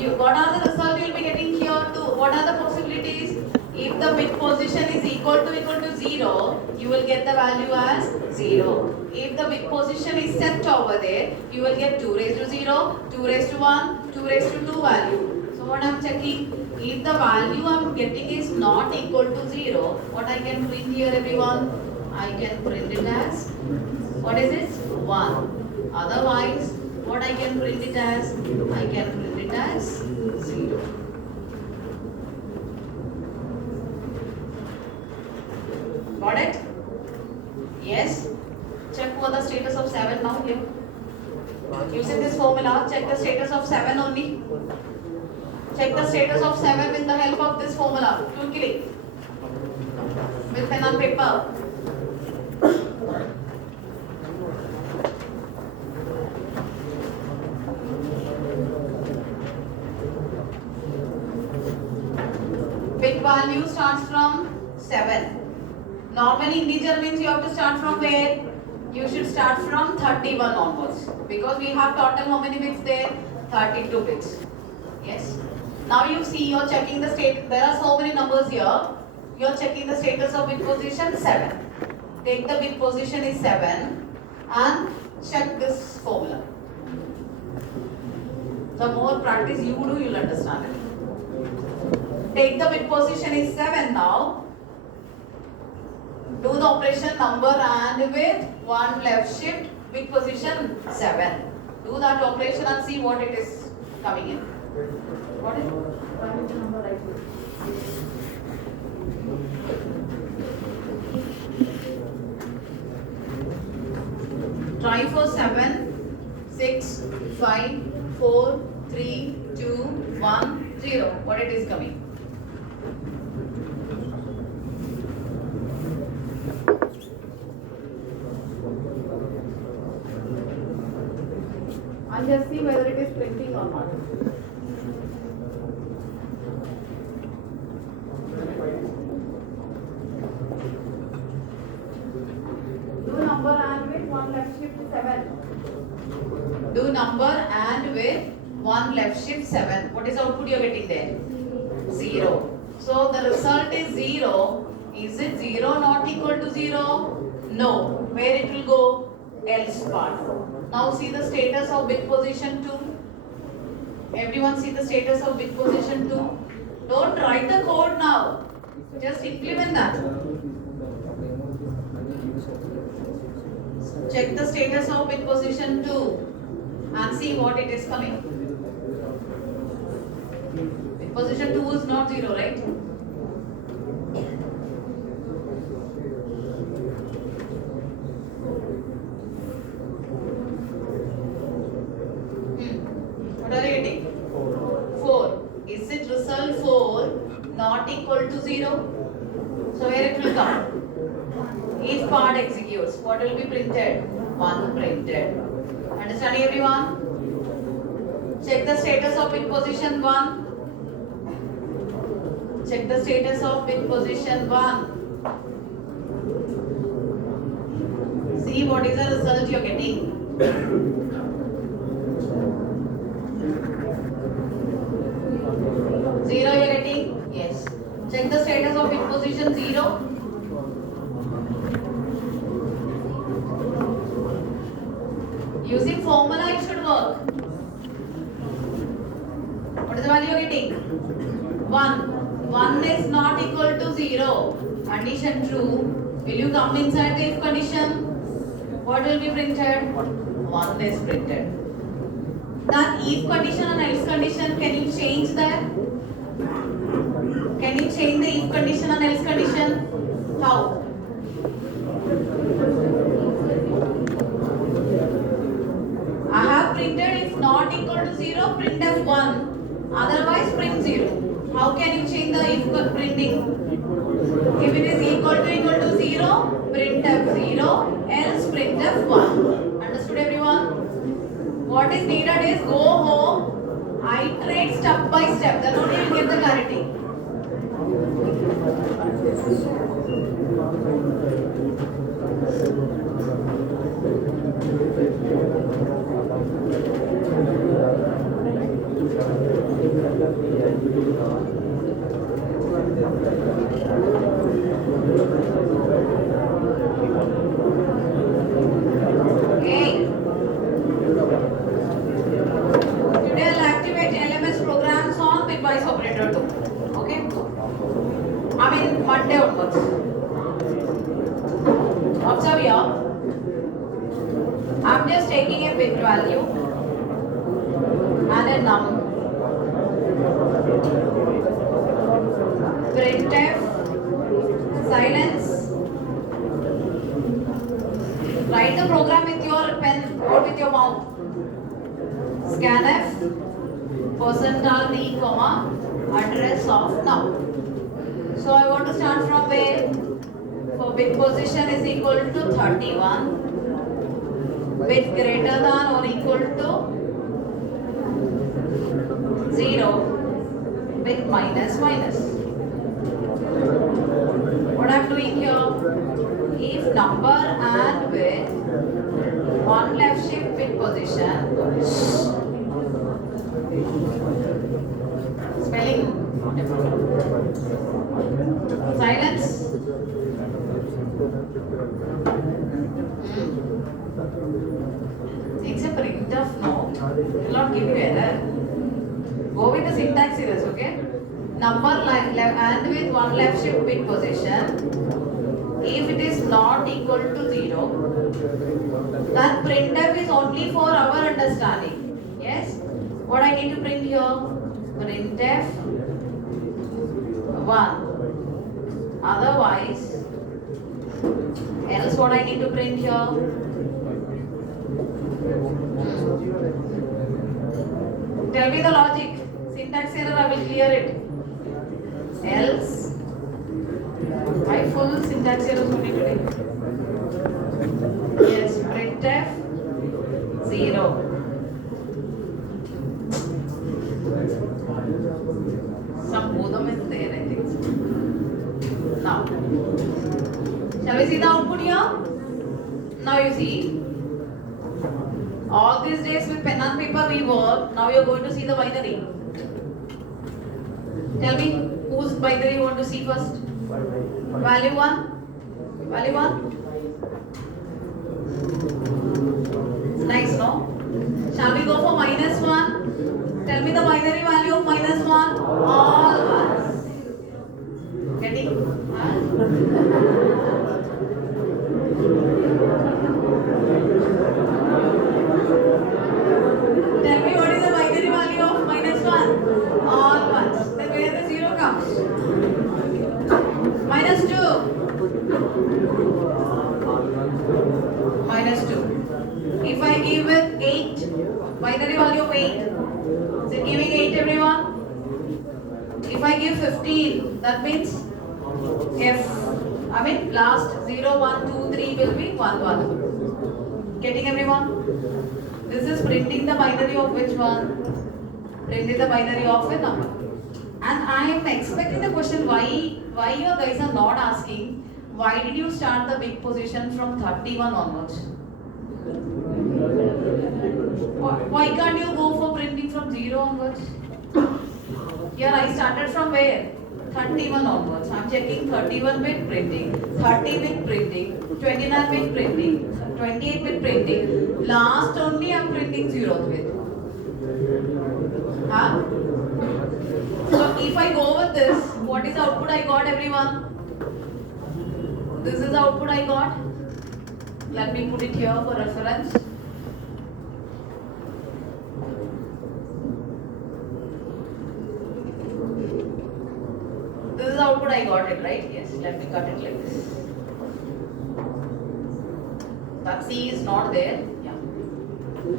What are the results you will be getting here too? What are the possibilities? If the bit position is equal to 0, you will get the value as 0. If the bit position is set over there, you will get 2 raised to 0, 2 raised to 1, 2 raised to 2 value. So what I am checking? If the value I am getting is not equal to 0, what I can print here, everyone? I can print it as, what is it? 1. Otherwise, what I can print it as? I can print it as 0. Got it? Yes? Check for the status of 7 now here. Using this formula, check the status of 7 only. Check the status of 7 with the help of this formula. Quickly. With pen and paper. Bit value starts from 7. Normally integer means you have to start from where? You should start from 31 onwards. Because we have total how many bits there? 32 bits. Yes. Now you see you are checking the state. There are so many numbers here. You are checking the status of bit position 7. Take the bit position is 7 and check this formula. The more practice you do, you will understand it. Take the bit position is 7 now. Do the operation number and with one left shift bit position 7. Do that operation and see what it is coming in. What is the number right here? Try for 7, 6, 5, 4, 3, 2, 1, 0. What it is coming? And just see whether it is printing or not. Do number and with one left shift 7. Do number and with one left shift 7. What is the output you are getting there? 0. So the result is 0. Is it 0 not equal to 0? No. Where it will go? Else part. Now see the status of bit position 2. Everyone see the status of bit position 2. Don't write the code now. Just implement that. Check the status of bit position 2 and see what it is coming. Bit position 2 is not 0, right? What are you getting? 4. Is it result 4 not equal to 0? So where it will come? If part executes, what will be printed? 1 printed. Understanding everyone? Check the status of bit position 1. Check the status of bit position 1. See what is the result you are getting. 0 you are getting? Yes. Check the status of bit position 0. Using formula it should work. What is the value you are getting? 1. 1 is not equal to 0. Condition true. Will you come inside the if condition? What will be printed? 1 is printed. That if condition and else condition, can you change that? Can you change the if condition and else condition? How? I have printed if not equal to 0, print as 1. Otherwise print 0. How can you change the if printing? If it is equal to 0, print f 0, else print f 1. Understood everyone? What is needed is go home, iterate step by step. Then only you will get the clarity. Monday onwards. Observe here. I'm just taking a bit value and a num. Printf, silence. Write the program with your pen or with your mouth. Scanf, %d, address of num. So I want to start from where? For bit position is equal to 31. Bit greater than or equal to 0. Bit minus. What I am doing here? If number and with one left shift bit position. Spelling. Silence. It's a printf, no. It will not give you error. Go with the syntax series, okay? Number and with one left shift bit position. If it is not equal to 0, then printf is only for our understanding. Yes? What I need to print here? Printf 1. Otherwise, else what I need to print here? Tell me the logic. Syntax error, I will clear it. Else, I full syntax error only today. Yes, printf 0. Some bodham is there, I think. Now, shall we see the output here? Now you see, all these days with pen and paper we work. Now you are going to see the binary. Tell me, whose binary you want to see first? Value 1? Value 1? Nice, no? Shall we go for -1? Tell me the binary value of -1. All ones. Getting? Huh? 8. Binary value of 8. Is it giving 8, everyone? If I give 15, that means last 0, 1, 2, 3 will be 1, 1. Getting everyone? This is printing the binary of which one? Printing the binary of a number. And I am expecting the question, why you guys are not asking, why did you start the big position from 31 onwards? Why can't you go for printing from 0 onwards? Here I started from where? 31 onwards. I am checking 31 bit printing, 30 bit printing, 29 bit printing, 28 bit printing. Last only I am printing 0th bit. Huh? So if I go with this, what is the output I got, everyone? This is the output I got. Let me put it here for reference. This is the output I got it, right? Yes, let me cut it like this. That C is not there. Yeah.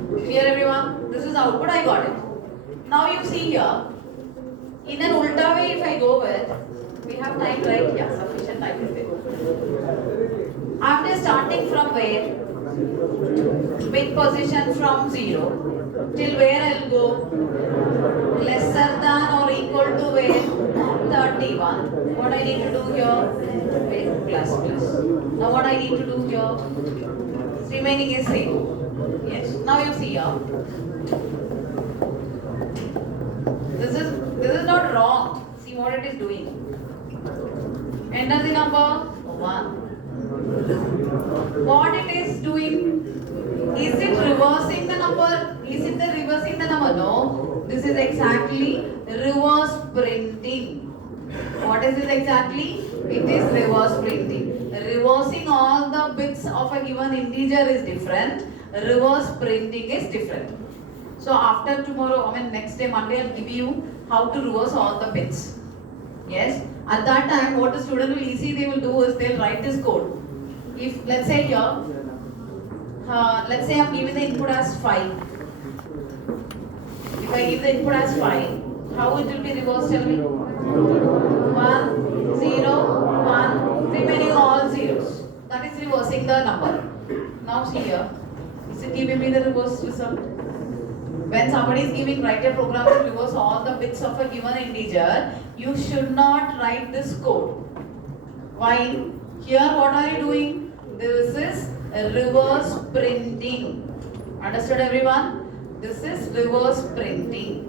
Clear, everyone? This is the output I got it. Now you see here, in an ulta way if I go with, we have time, right? Yeah, sufficient time is there. I'm just starting from where? Bit position from 0 till where I'll go? Lesser than or equal to where? 31. What I need to do here? With plus plus. Now what I need to do here? Remaining is same. Yes. Now you see here. This is not wrong. See what it is doing. Enter the number 1. What it is doing? Is it reversing the number? Is it the reversing the number? No. This is exactly reverse printing. What is this exactly? It is reverse printing. Reversing all the bits of a given integer is different. Reverse printing is different. So after tomorrow, next day Monday, I'll give you how to reverse all the bits. Yes. At that time, what the student will easy they will do is they'll write this code. If let's say here, let's say I'm giving the input as 5. If I give the input as 5, how it will be reversed? Tell me. 1, 0, 1, remaining all zeros. That is reversing the number. Now see here, is it giving me the reverse result? When somebody is giving write a program to reverse all the bits of a given integer, you should not write this code. Why? Here what are you doing? This is reverse printing. Understood, everyone? This is reverse printing.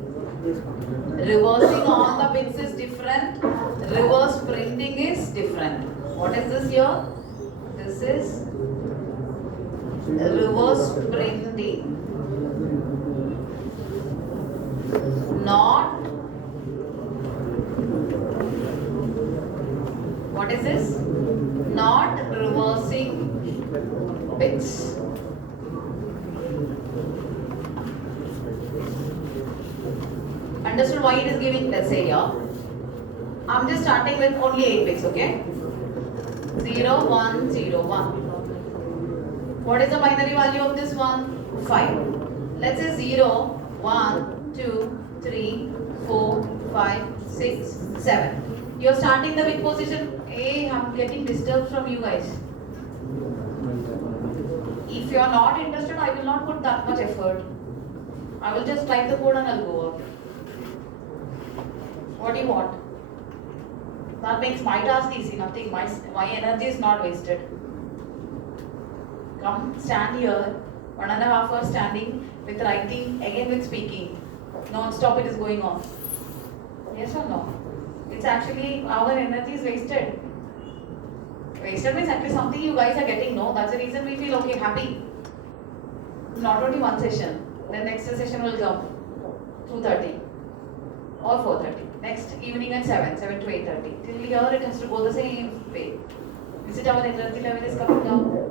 Reversing all the bits is different. Reverse printing is different. What is this here? This is reverse printing. Not. What is this? Not reversing bits. Understood why it is giving? Let's say here, I'm just starting with only 8 bits, okay? 0, 1, 0, 1. What is the binary value of this one? 5. Let's say 0, 1, 2, 3, 4, 5, 6, 7. You're starting the bit position. Hey, I'm getting disturbed from you guys. If you're not interested, I will not put that much effort. I will just type the code and I'll go out. What do you want? That makes my task easy, nothing. My energy is not wasted. Come, stand here. 1.5 hours standing with writing, again with speaking. Non-stop it is going on. Yes or no? It's actually, our energy is wasted. Wasted means actually something you guys are getting, no? That's the reason we feel okay, happy. Not only one session. The next session will come 2:30 or 4:30. Next evening at 7 to 8:30. Till here it has to go the same way. Is it our energy level is coming down?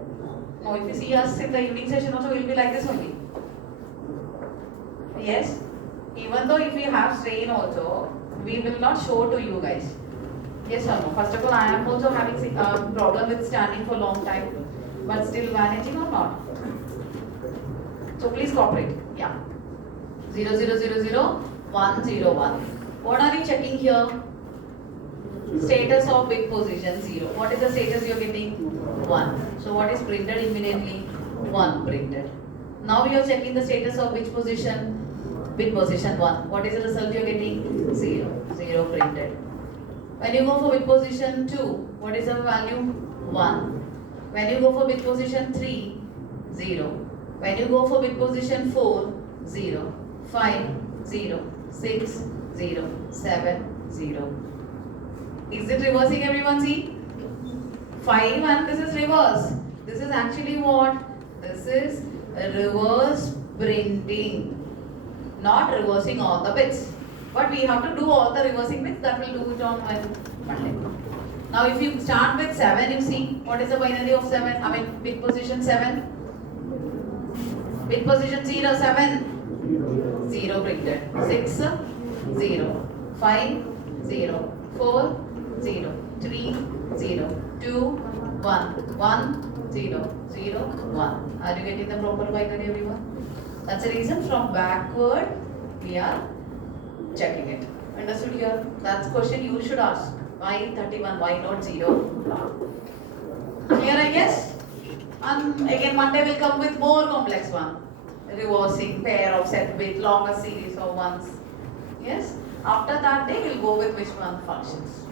No, if you see us in the evening session also, we'll be like this only. Yes? Even though if we have strain also, we will not show to you guys. Yes or no? First of all, I am also having a problem with standing for long time, but still managing or not? So please cooperate. Yeah. 0, 0, 0, 0, 1, 0, 1. What are you checking here? Status of bit position 0. What is the status you are getting? 1. So what is printed immediately? 1 printed. Now you are checking the status of which position? Bit position 1. What is the result you are getting? 0. 0 printed. When you go for bit position 2, what is the value? 1. When you go for bit position 3, 0. When you go for bit position 4, 0. 5, 0. 6, 0. 7, 0. Is it reversing, everyone? See? 5 and this is reverse. This is actually what? This is reverse printing. Not reversing all the bits. But we have to do all the reversing bits. That will do it on Monday. Now if you start with 7, you see what is the binary of 7? I mean bit position 7. Bit position 0, 7. 0 printed. 6, 0. 5, 0. 4, 0. 3, 0. 2, 1. 1, 0. 0, 1. Are you getting the proper binary, everyone? That's the reason from backward we are checking it. Understood here? That's the question you should ask. Why 31? Why not 0? Clear, I guess? And again Monday will come with more complex one. Reversing, pair of set bit, longer series of ones. Yes? After that day we'll go with which one? Functions.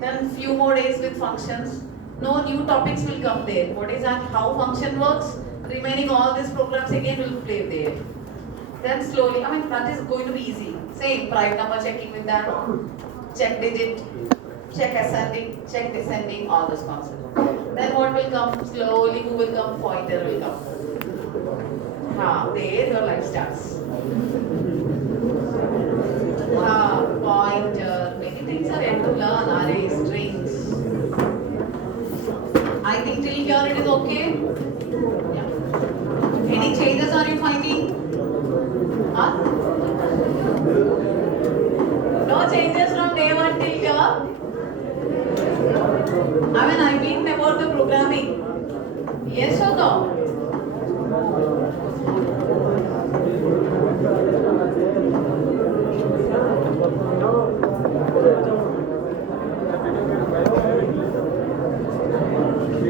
Then few more days with functions. No new topics will come there. What is that? How function works? Remaining all these programs again will play there. Then slowly, I mean that is going to be easy. Same prime number checking with that. Check digit, check ascending, check descending, all those concepts. Then what will come? Slowly who will come? Pointer will come. There your life starts. Pointer. Many things are yet to learn. Array, strings. I think till here it is okay. Yeah. Any changes are you finding? Huh? No changes from day 1 till here? I mean about the programming. Yes or no?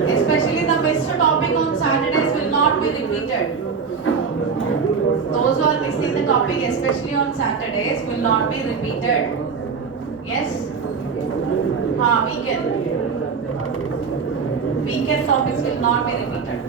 Especially the missed topic on Saturdays will not be repeated. Those who are missing the topic, especially on Saturdays, will not be repeated. Yes? Weekend. Weekend topics will not be repeated.